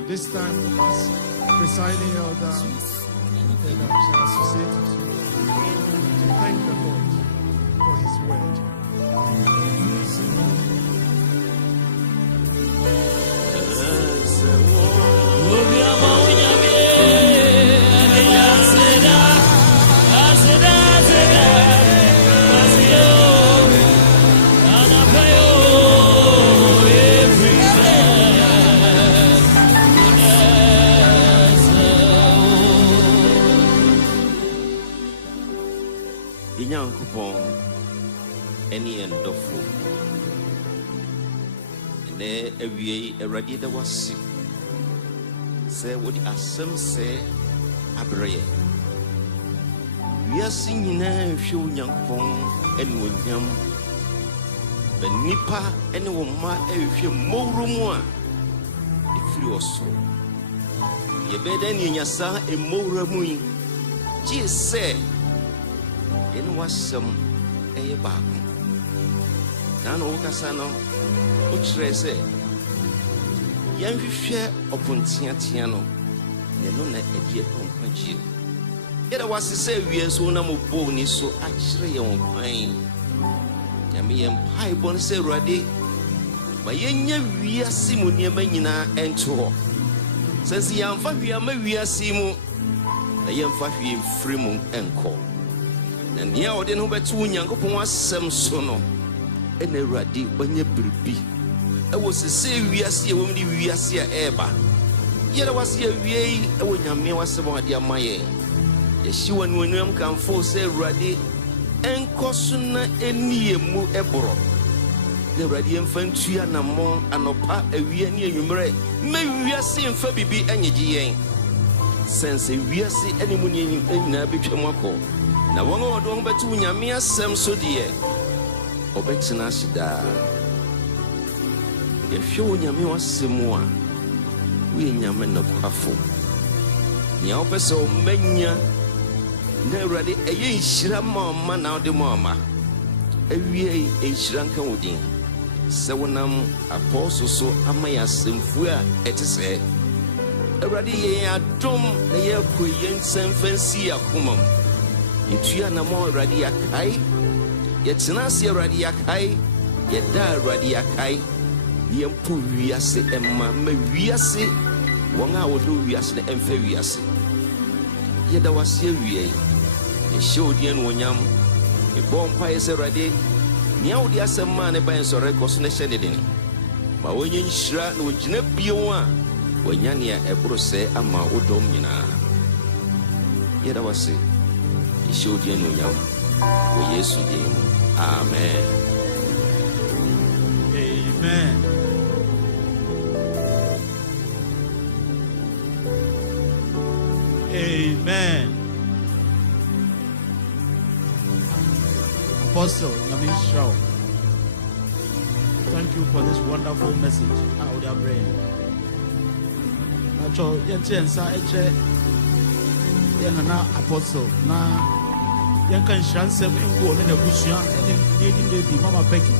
This time, as presiding elder, then I shall associate with you to thank the Lord for His word. Already there was sick. Say what the assem say abreye. We are singing a few young pong and with him. The nipa and woman if you more room if you also. You bed any your son a more room. Jesus said, and was some a back. Nan Okasano, which say. Young share upon Tiano, Nenona a dear company. Yet I was to say, we are so no bony, so actually on pine. Yammy and pie bon say ready. But yen we are Simonia Menina and tour. Since the young Fabia we are Simo, the young Fabi Fremont and call. And the other no better young upon us some sono, and a ready when you be. I was to say we are see when we are see ever. Yet I was here when your me was about dear my yes, you and William can force a ready and cosuna any mu eboro. The ready infantry and a mon and a pa a weir near you may we are seeing Fabi and ye. Since we are see any money in a bit of Mako. Now one or don't bet to your mere Sam so dear. Obetina Sida. If you nyame wasemwa we nyame no kwafo nya opeso manya na urade eye nhira ma na ode ma awie nhira nka wodin se wonam apostle so amaya semfu a etese urade ye adom na ye koyen semfansi akomam etua na mo urade yakai ye tenase urade yakai ye da urade yakai Yempu wiase emma me wiase wonga wodo wiase na emfa wiase yeda wase wie e shodi en wonyam e bompa ese rade nia wodi asema ne ban so rekos ne hye den ma wonye nhira na wogina bio a wonya ne ebro se ama wodom nyina yeda wase e shodi en wonyam wo Yesu dim amen. Amen. Amen. Apostle Namin Shao, thank you for this wonderful message. I would have read. Pacho, Yensa, Yanana Apostle, na Yankan Shansem in Wall in a Bushian, and in the Mama Peggy.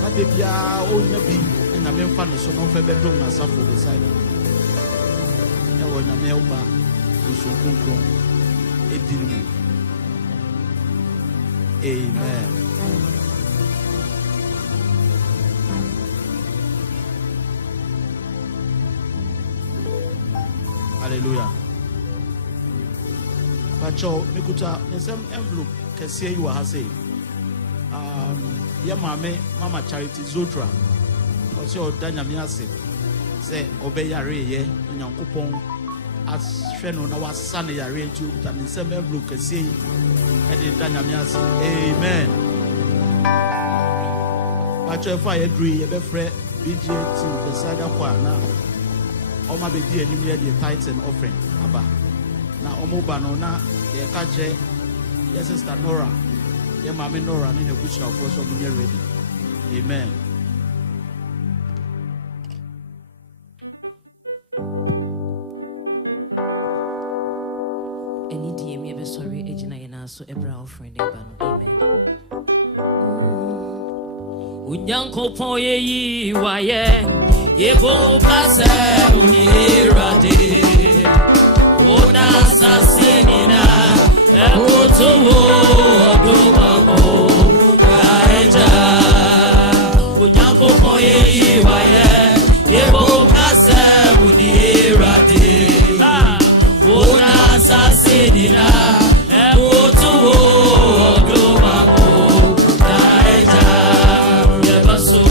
That baby are old Nabi, and I'm in funny, so no fair bedroom as a for beside her. There was a melba, who's so it didn't move. Amen. Hallelujah. Pacho, Mikuta, and some envelope can say you are saying. Mama Charity Zotra. Also, Danyamiasi say, Obey Yare, in your coupon as friend on our son, Yare, and in some envelope can say, and in Danyamiasi. Amen. Pacho, if I agree, a befre, BJ to the side of now. Oma be di enim ye the tithes and offering aba na omo ba no na ye ka je yes sister Nora ye mama Nora ni na bushra for so be ready. Amen. Any die me be sorry ejina ye na so ebra offering dey ba no. Amen. Unyankopon ye yi wa ye Yebo pase unirade Ona sasinina Ekotuwo Odumako Kaeja Unyankopon ye iwaye Yebo pase unirade Ona sasinina Ekotuwo Odumako Kaeja Yebaso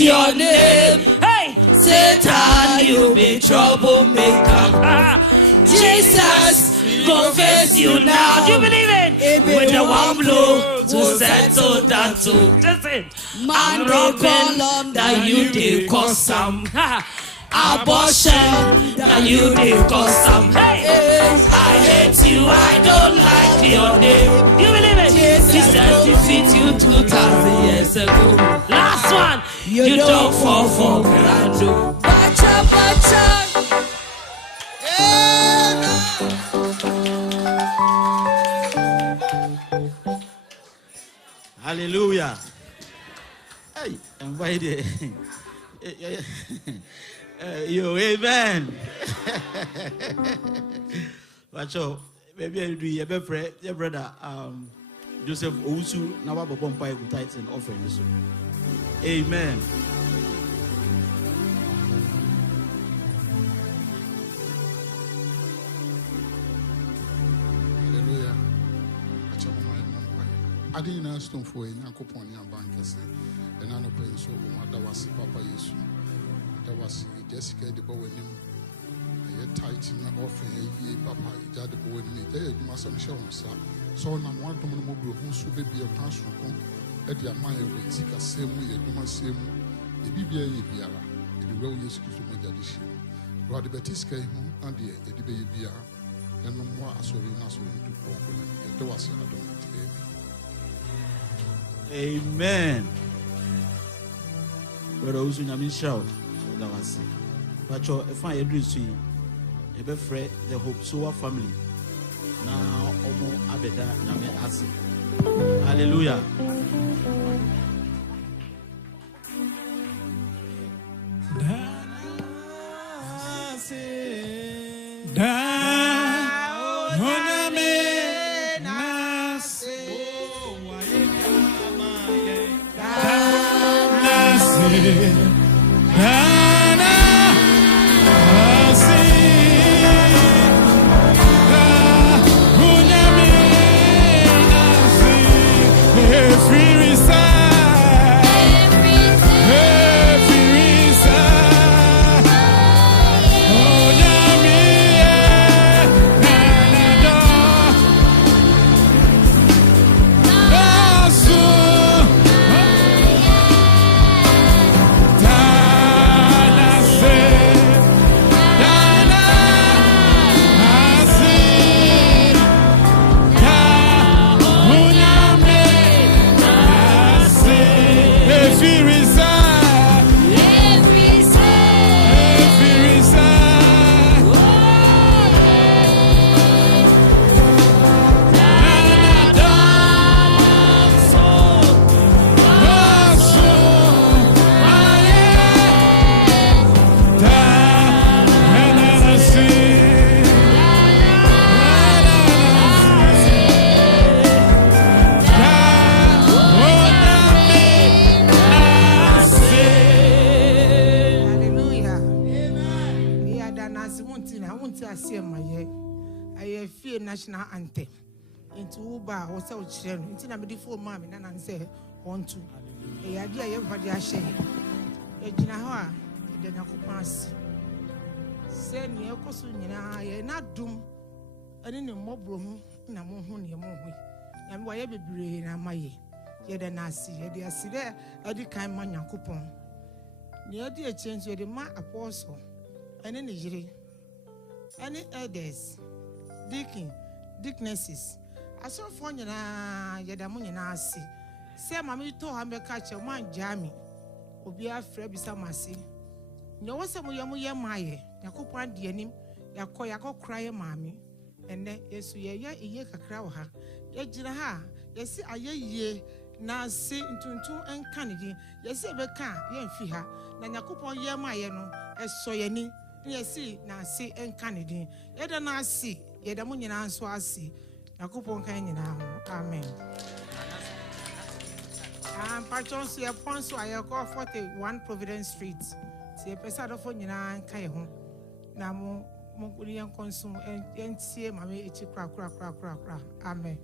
your name. Hey, Satan, you be troublemaker. Jesus, confess you now. Do you believe it? With the one blow to settle that too. Listen, I'm rocking that you did cause some abortion that you did cause some. Hey, I hate you, I don't like your name. You believe it? Jesus defeat you 2,000 years ago. Last one, you don't fall for grand. Bacha, bacha. Hallelujah. Hey, invite you, amen. Watch out. Maybe I do your brother Joseph Ousu now about Bompire with tithes and offerings. Amen. Hallelujah. I didn't ask them for a Yankopon Yabankase, and I know paying so that was Papa Yesu. That was Jessica the Bowen. A tight in my offering, Papa, the Bowen, you must have shown, sir. So now one to mobile who should be a council at the Amaya with Sika same way, you must say, the BBA Biara, the road is to make that issue. Rather Betiska and the Debia, and no more as well as to open it. There was another. Amen. Brother Usu Nami shout. That was it. But if I agree to you, you be free the Hope Soa family. Now, Omo Abeda Nami Asi. Hallelujah. National anthem into Uba or South Children. Into the beautiful mammy and say, on to a idea everybody I say. A Jinaha, the Nakupas. Send me a cosun, not doom, and in a mob room, and I'm on your movie. And why every brain am I? Yet a Nasi, a see there, a kind man coupon. Near dear change with the man apostle, and any jury, any elders. Dicknesses. I saw Fonia Yadamunia see. Say, Mammy told him to catch a man jammy. Or be afraid beside Massy. No one some Yamuya Maye, Yakupan Dianim, Yakoyako cry, mammy. And then, yes, we are a year crowd her. Yet, Jinaha, yes, I ye now say into two and Kennedy. Yes, ever can, yen fee her. Nanakupon Yamayano, as soyani. Yes, see, now see and Kennedy. Yet, and I see. Yedamunya answer asi. Yakupon kanyina. Amen. Patron see a ponso I call 41 Providence Street. See a pesado for Nina and Kayahu. Namu Mokurian consume and see mammy each crack. Amen.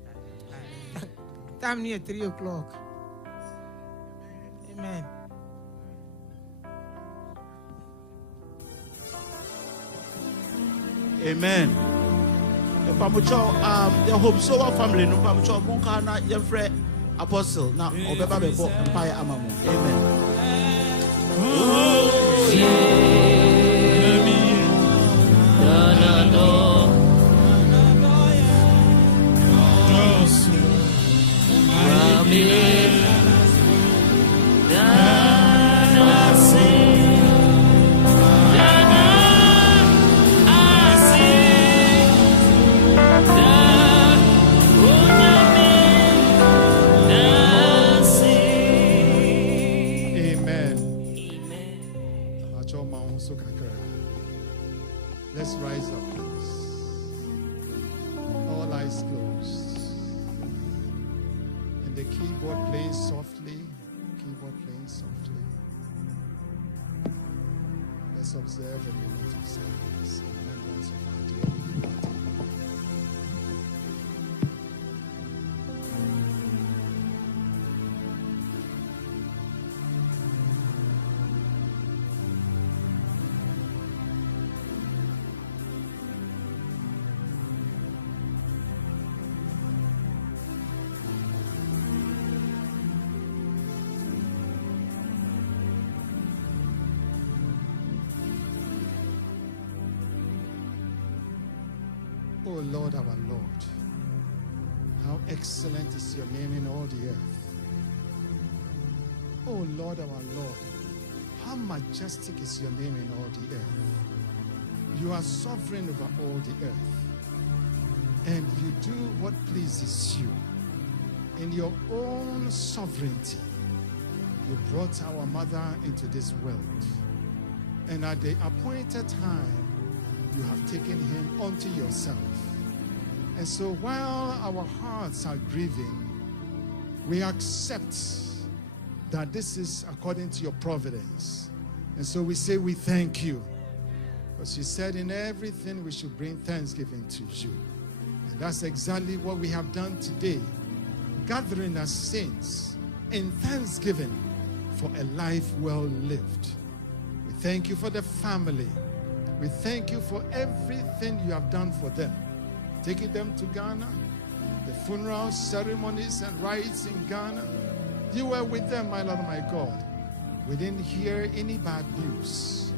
Time near 3 o'clock. Amen. Amen. The Hope Sower family, no Pamucho, Monkana, Jeffrey Apostle, now Obeba Bebo, Empire Amamu. Amen. Let's rise up, please. All eyes closed. And the keyboard playing softly. Let's observe a moment of silence in remembrance of our dear beloved. Oh Lord, our Lord, how excellent is your name in all the earth. Oh Lord, our Lord, how majestic is your name in all the earth. You are sovereign over all the earth, and you do what pleases you. In your own sovereignty, you brought our mother into this world, and at the appointed time, you have taken him unto yourself. And so while our hearts are grieving, we accept that this is according to your providence. And so we say we thank you. Because you said in everything we should bring thanksgiving to you. And that's exactly what we have done today. Gathering as saints in thanksgiving for a life well lived. We thank you for the family. We thank you for everything you have done for them. Taking them to Ghana, the funeral ceremonies and rites in Ghana. You were with them, my Lord, my God. We didn't hear any bad news,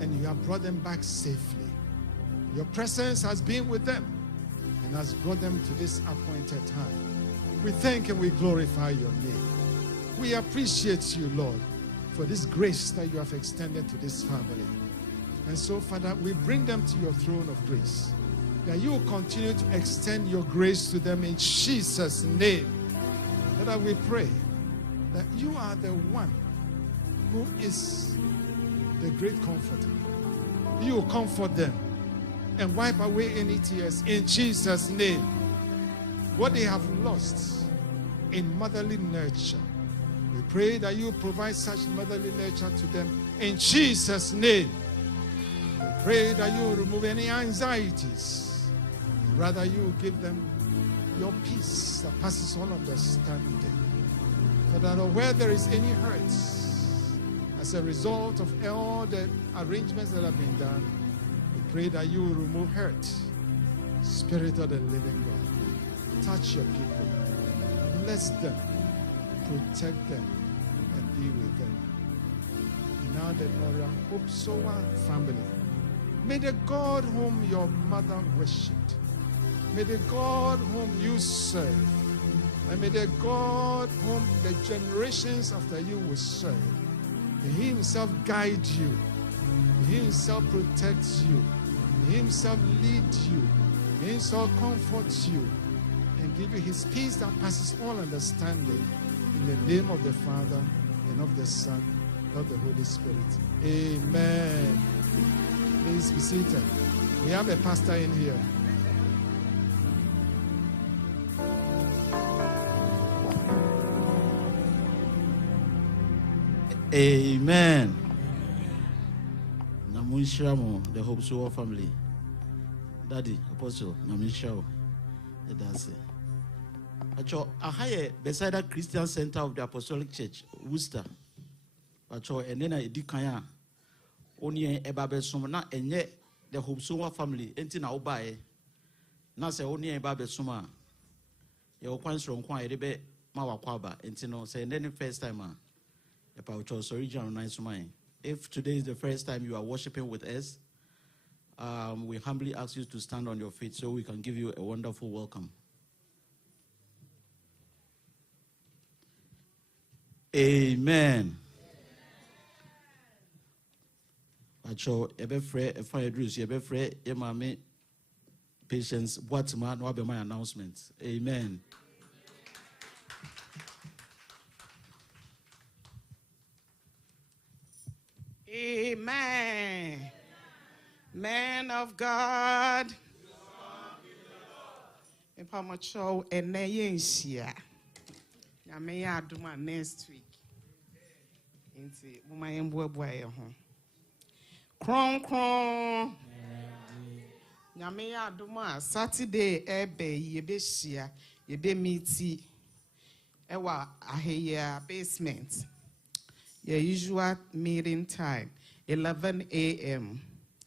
and you have brought them back safely. Your presence has been with them and has brought them to this appointed time. We thank and we glorify your name. We appreciate you, Lord, for this grace that you have extended to this family. And so, Father, we bring them to your throne of grace, that you will continue to extend your grace to them in Jesus' name. Father, we pray that you are the one who is the great comforter. You will comfort them and wipe away any tears in Jesus' name. What they have lost in motherly nurture, we pray that you provide such motherly nurture to them in Jesus' name. We pray that you will remove any anxieties. Rather, you will give them your peace that passes all understanding. So that where there is any hurt, as a result of all the arrangements that have been done, we pray that you will remove hurt. Spirit of the living God, touch your people. Bless them, protect them, and be with them. And now the Nora Hope Sower family, may the God whom your mother worshipped, may the God whom you serve, and may the God whom the generations after you will serve, may he himself guide you, may he himself protect you, may he himself lead you, may he himself comfort you, and give you his peace that passes all understanding, in the name of the Father, and of the Son, and of the Holy Spirit. Amen. Please be seated. We have a pastor in here. Amen. Namunshamo, the Hope Sower family. Daddy, Apostle, Namunshamo. That's it. Actually, I hire beside the Christian Center of the Apostolic Church, Worcester. Actually, and then I did kaya. Only a babe sumona and yet the Hobsonwa family, enti na obae. Na se oni e ba besuma. Ye okwanso nkwa e be ma wakwaba. Enti no say any first time the Pauchos original nice mine. If today is the first time you are worshiping with us, we humbly ask you to stand on your feet so we can give you a wonderful welcome. Amen. Acho ebe free e fire drews ebe free e mame patience what man no be my announcement. Amen. Amen. Man of God. Epamacho eneyensia. Na me ya aduma next week. Inti mama yemboa ye ho. Kron. Nyame ya aduma Saturday ebe yebehia yebe meeti ewa aheya basement. Your usual meeting time, 11 a.m.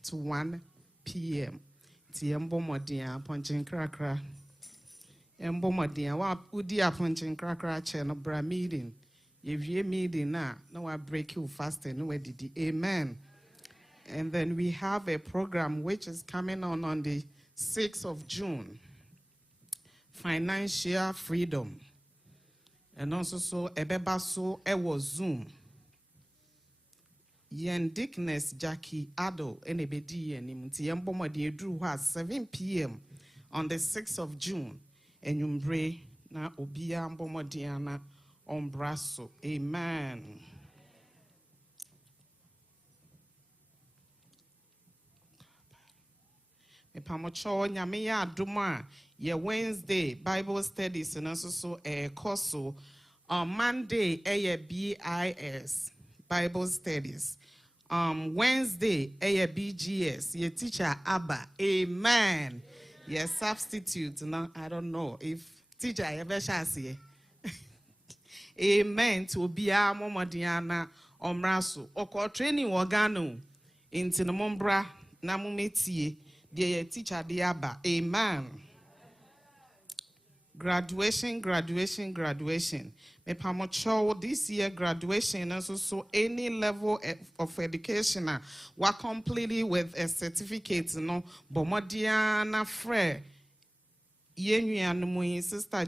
to 1 p.m. Tiembo modia punching cracker. Embo modia wa udia punching cracker channel bra meeting. If you meeting now, no I break you fast and no did. Amen. And then we have a program which is coming on the 6th of June. Financial freedom. And also so ebeba so ewo Zoom. Yen Dickness Jackie Ado enebedi enim ti yembo mode edru ho 7 p.m. on the 6th of June enyumbre na obia mbo mode ana ombraso. Amen. Me pamocho nyame ya adoma ye Wednesday Bible studies and also so course on Monday BIS Bible studies. Wednesday, BGS. Your teacher, Abba. Amen. Your substitute. No, I don't know if teacher ever shall say. Amen. To be a momodiana omraso. Oko training organo. Into the mombra namumeti. Dear teacher, the Abba. Amen. Graduation. Me pamocho this year graduation and so any level of education we completely with a certificate no bomodiana frere yenuanumu sister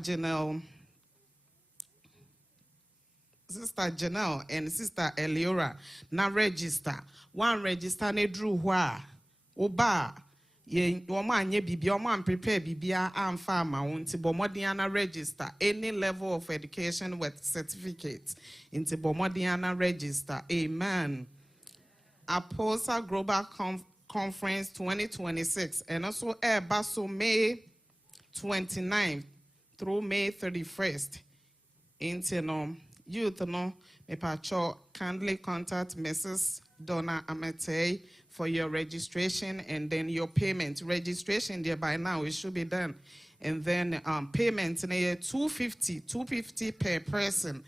Janelle and sister Eliora na register one register ne drew hwa oba ye woman ye bibia woman prepare bibia amfa ma wonti bomodiana register any level of education with certificate into bomodiana register. Amen. Apostle Global Conference 2026 and also Basso May 29th through May 31st into no youth no me pacho kindly contact Mrs. Donna Amete for your registration and then your payment. Registration there by now it should be done. And then payment $250 per person.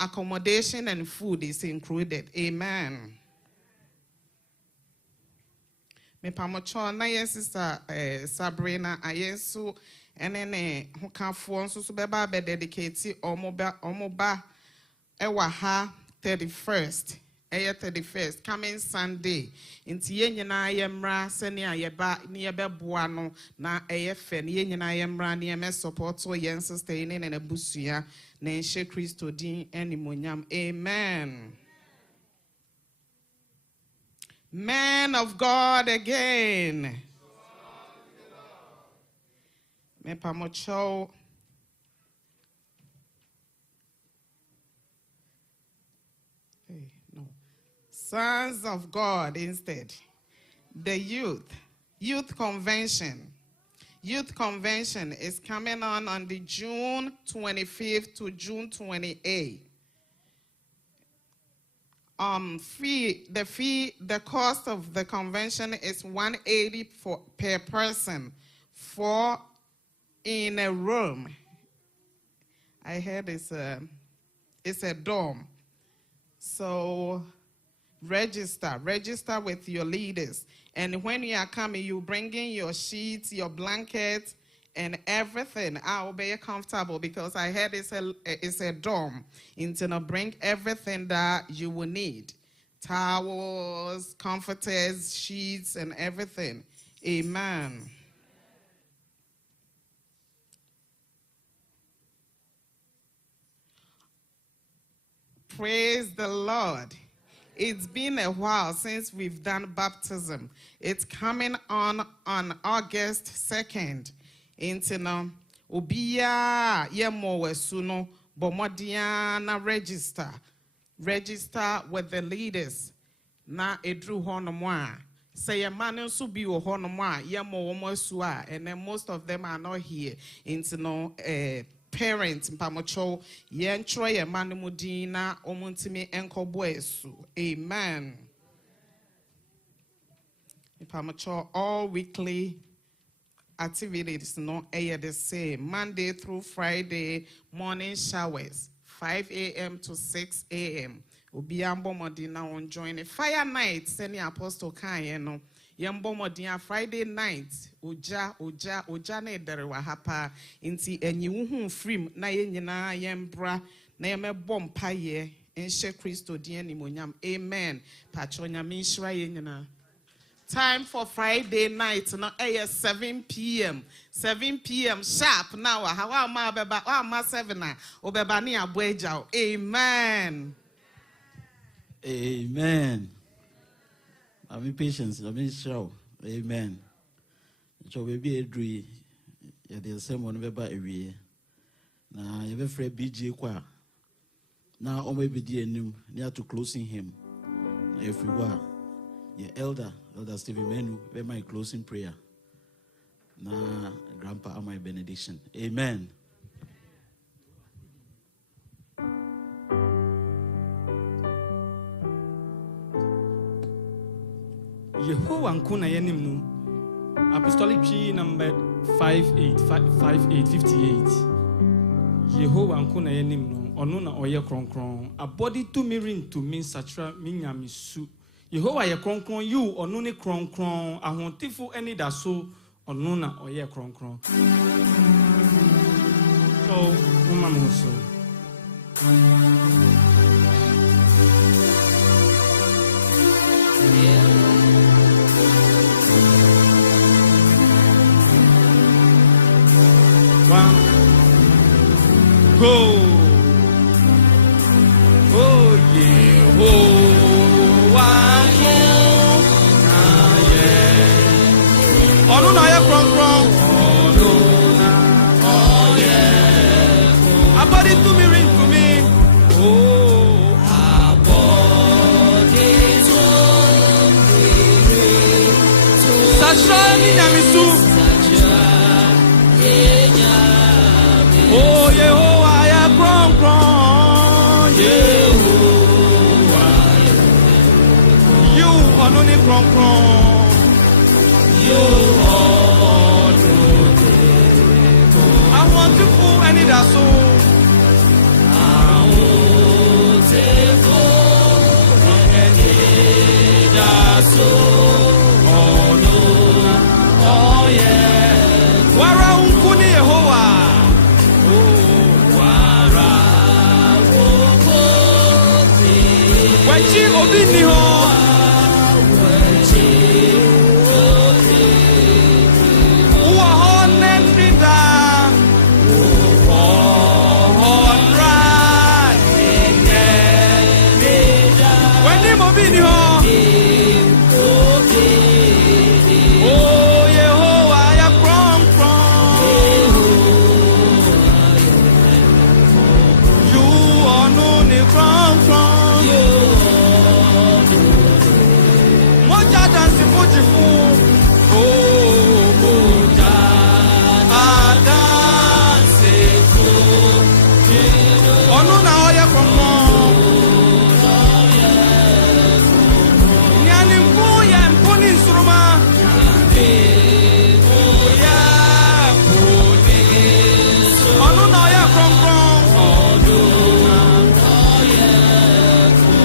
Accommodation and food is included. Amen. Me pamocho na yes sister Sabrina ayesu enene hukafo nso so beba be dedicate omoba ewa ha 31st. 31st coming Sunday inti ye nyina yemra sene ayeba ne yebeboa no na eyefe ne ye nyina yemra ne yeme support so yen sister ne na busua na enhye Kristo din animonyam. Amen. Man of God again. Me pamocho Sons of God instead. The youth convention. Youth convention is coming on the June 25th to June 28th. The cost of the convention is $180 per person, 4 in a room. I heard it's a dorm. So Register with your leaders. And when you are coming, you bring in your sheets, your blankets, and everything. I'll be comfortable because I heard it's a dorm. Into bring everything that you will need. Towels, comforters, sheets, and everything. Amen. Praise the Lord. It's been a while since we've done baptism. It's coming on August 2nd. Into no Obia Yemo Wesuno Bomodiana register with the leaders. Na edru honomwa. Say a man also be o honomwa Yemo Womosua, and then most of them are not here. Into no parents mpamocho yen troye manumudina omuntimi enkoboesu. Amen. Mpamocho all weekly activities no the same. Monday through Friday morning showers 5 a.m. to 6 a.m. Ubiambo modina on join fire night seni apostle kan no Yambo modina Friday night oja na ederwa hapa inti enyi wuhu free na yenyina yembra na yemebom paye enhye Kristo din animonyam. Amen. Pacho nyame nhira yenyina. Time for Friday night no 7 p.m. 7 p.m. sharp now. How ma beba ma 7 na obeba ni aboeja. Amen. Amen. I'm patience. I'm show. Amen. So baby edri ya the same one beba ewie. Na you be free BJ kwa. Na o maybe di enim near to closing him. If you were your elder Stephen Menu, be my closing prayer. Na grandpa my benediction. Amen. Yehovah nkuna yenim no. Apostolic Tree number 58. Yehovah nkuna yenim no. Ono na oye kronkron. A body to me ring to me satra minyamisu. Yehovah ye kronkron you ono ne kronkron ahontifo eni da so ono na oye kronkron. So umama so. One, go. Oh yeah, oh na ye kron. Oh yeah. Abody to me ring to me. Oh, abody to me ring. Sasha ni nyamisu. Oh Yehovah ya kron. Yehovah. You only kron. I want to fool any that so. I want to fool any that so. Oh no, oh yeah. Wara unkuni Yehovah. Oh, wara unkuni. Wachi obini ho.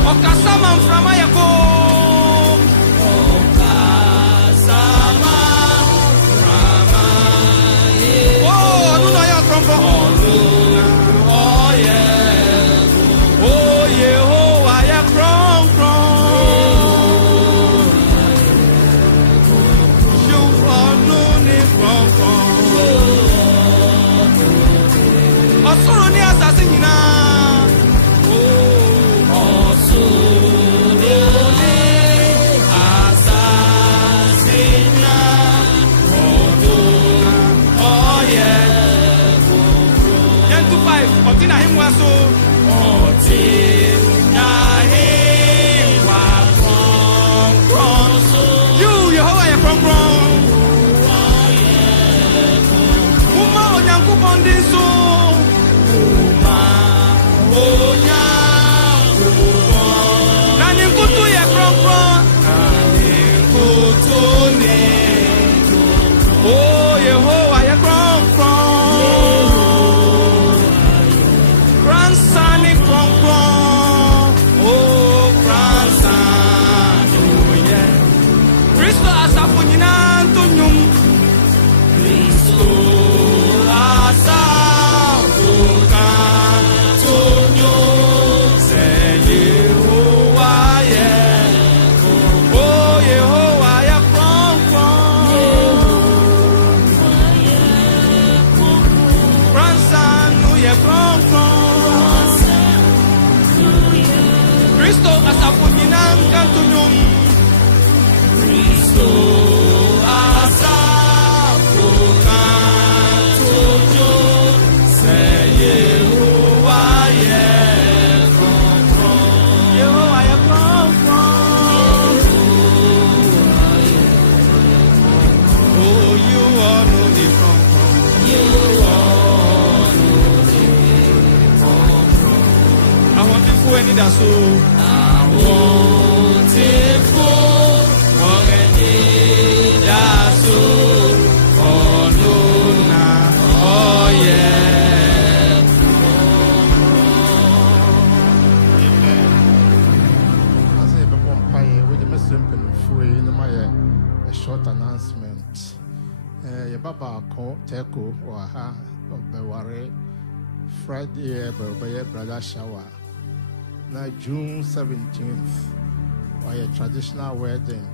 Okasama mframa yako. Short announcement. Baba Teko or Beware Friday, brother shower. Now June 17th, or a traditional wedding.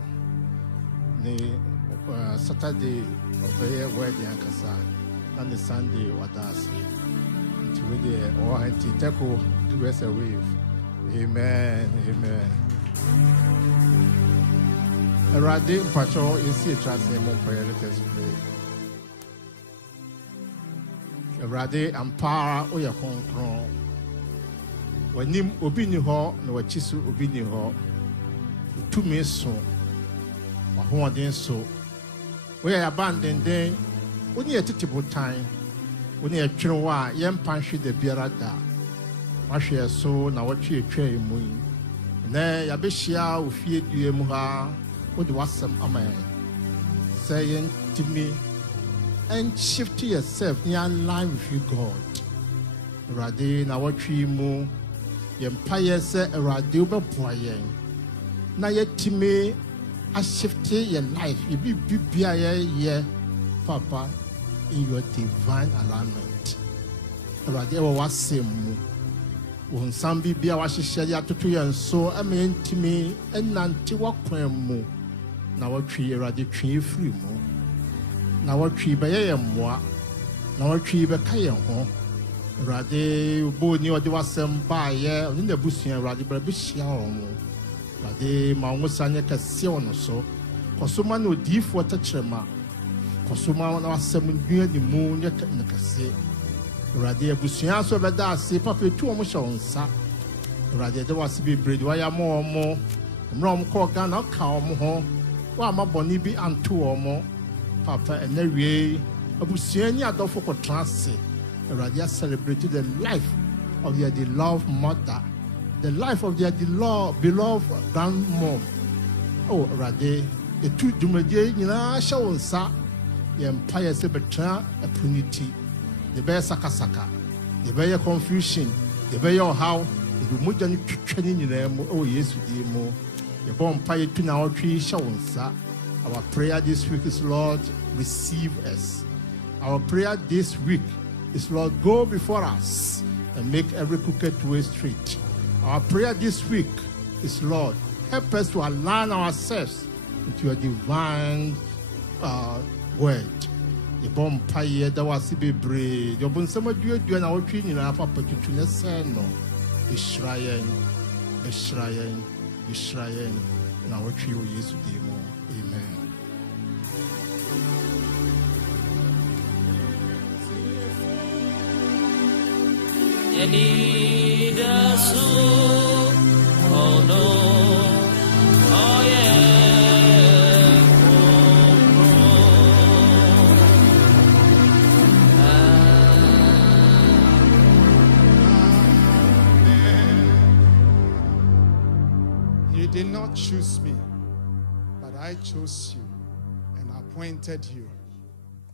Saturday of a wedding and Kasa, and the Sunday Wadasi. With the or Teko do us a wave. Amen. Amen. Radi Patrol is here translating more prayer. Let us pray. Radi Ampara Oya Konkron. When Nim Obini Ho, no Chisu Obini Ho, 2 minutes so, or 1 day so. We are abandoned then, only a titable time, when you are Chinoa, Yam Panshi the Birada. Wash your soul, now what you tray moon. Nay, Abishia, who feared you, Muha. What was some amen saying to me, and shift yourself near line with you, God. Radi, now what you move, the empire said a radio boy. Now yet to me, I shifted your life. You be a Papa, in your divine alignment. Radi was same. When some be a wash share to 2 years, so I mean to me, and Nanti walk mo. Now what tree ready tree free mo. Now what tree by a moi. Now what tree by Kayan. Rade Boni or there was some by in the bush and Radi Brabishia. Rade Mamusanya Cassion or so. Cosuma no deep water trema. Cosuma was 7 years the moon yet in the cassette. Rade Bussian so bad that say Papa 2 almost on sa. Rade there was to be breed why more. Rom called gun or cow more. Why my bonny be and 2 or more. Papa and Nerry, a Bussian adolfo for transit. Rade celebrated the life of their beloved mother, the life of their beloved grandmom. Oh, Rade, the 2 Dumadier, you know, show sa. The empire is a punity. The bear sakasaka, the bear confusion, the bear how, the be more than training in them. Oh, yes, we did more. The bomb pie to now 3 showns. Our prayer this week is, Lord, receive us. Our prayer this week is, Lord, go before us and make every crooked way straight. Our prayer this week is, Lord, help us to align ourselves with your divine word. The bomb pie that was to be brave. Your bon summer do and our training in our papa to the sun. The shrine, and our tree will use the more. Amen. Oh no, oh yeah. did not choose me, but I chose you and appointed you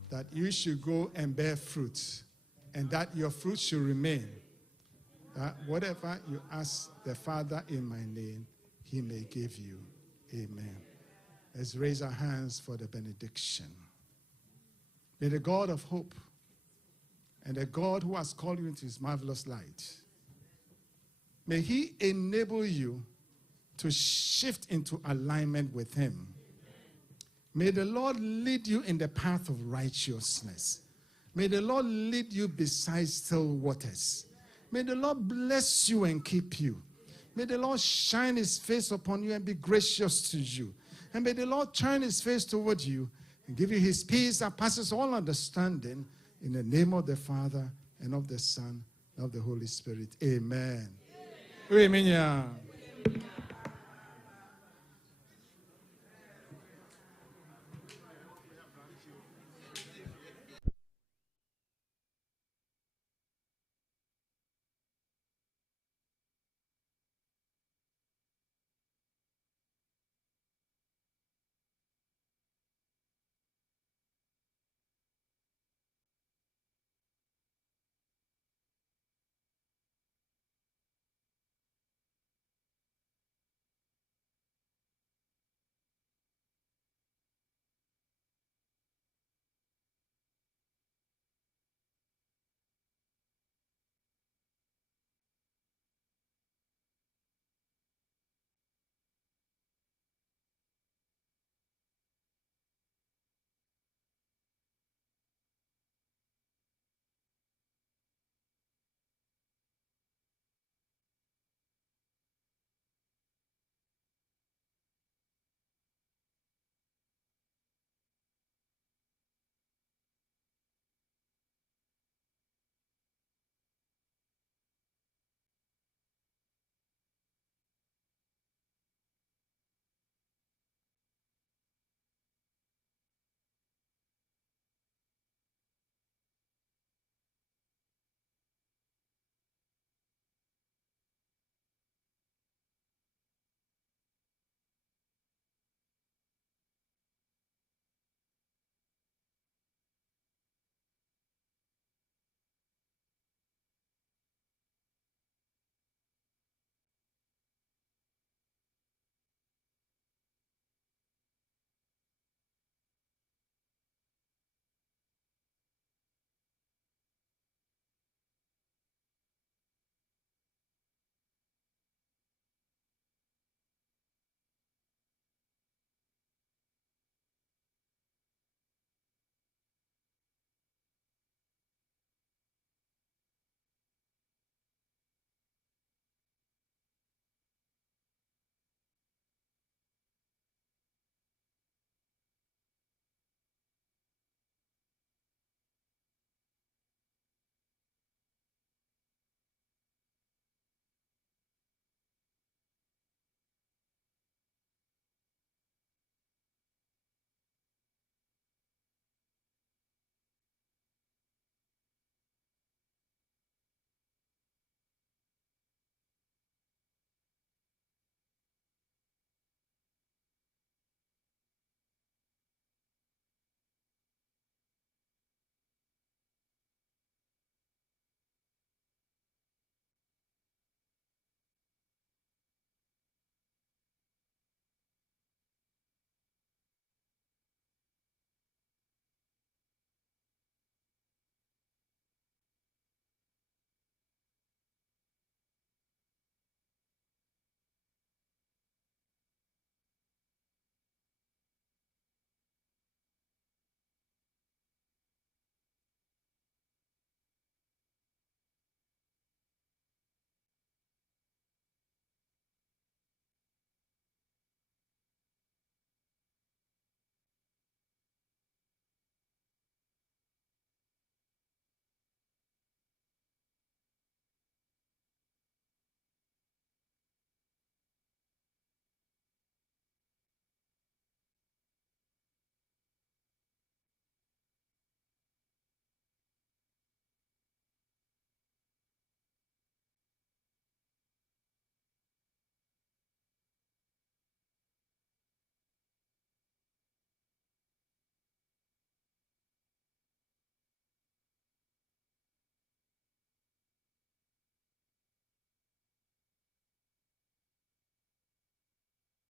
that you should go and bear fruit, and that your fruit should remain, that whatever you ask the Father in my name, he may give you. Amen. Let's raise our hands for the benediction. May the God of hope and the God who has called you into his marvelous light, may he enable you to shift into alignment with him. May the Lord lead you in the path of righteousness. May the Lord lead you beside still waters. May the Lord bless you and keep you. May the Lord shine his face upon you and be gracious to you. And may the Lord turn his face toward you and give you his peace that passes all understanding, in the name of the Father and of the Son and of the Holy Spirit. Amen. Amen.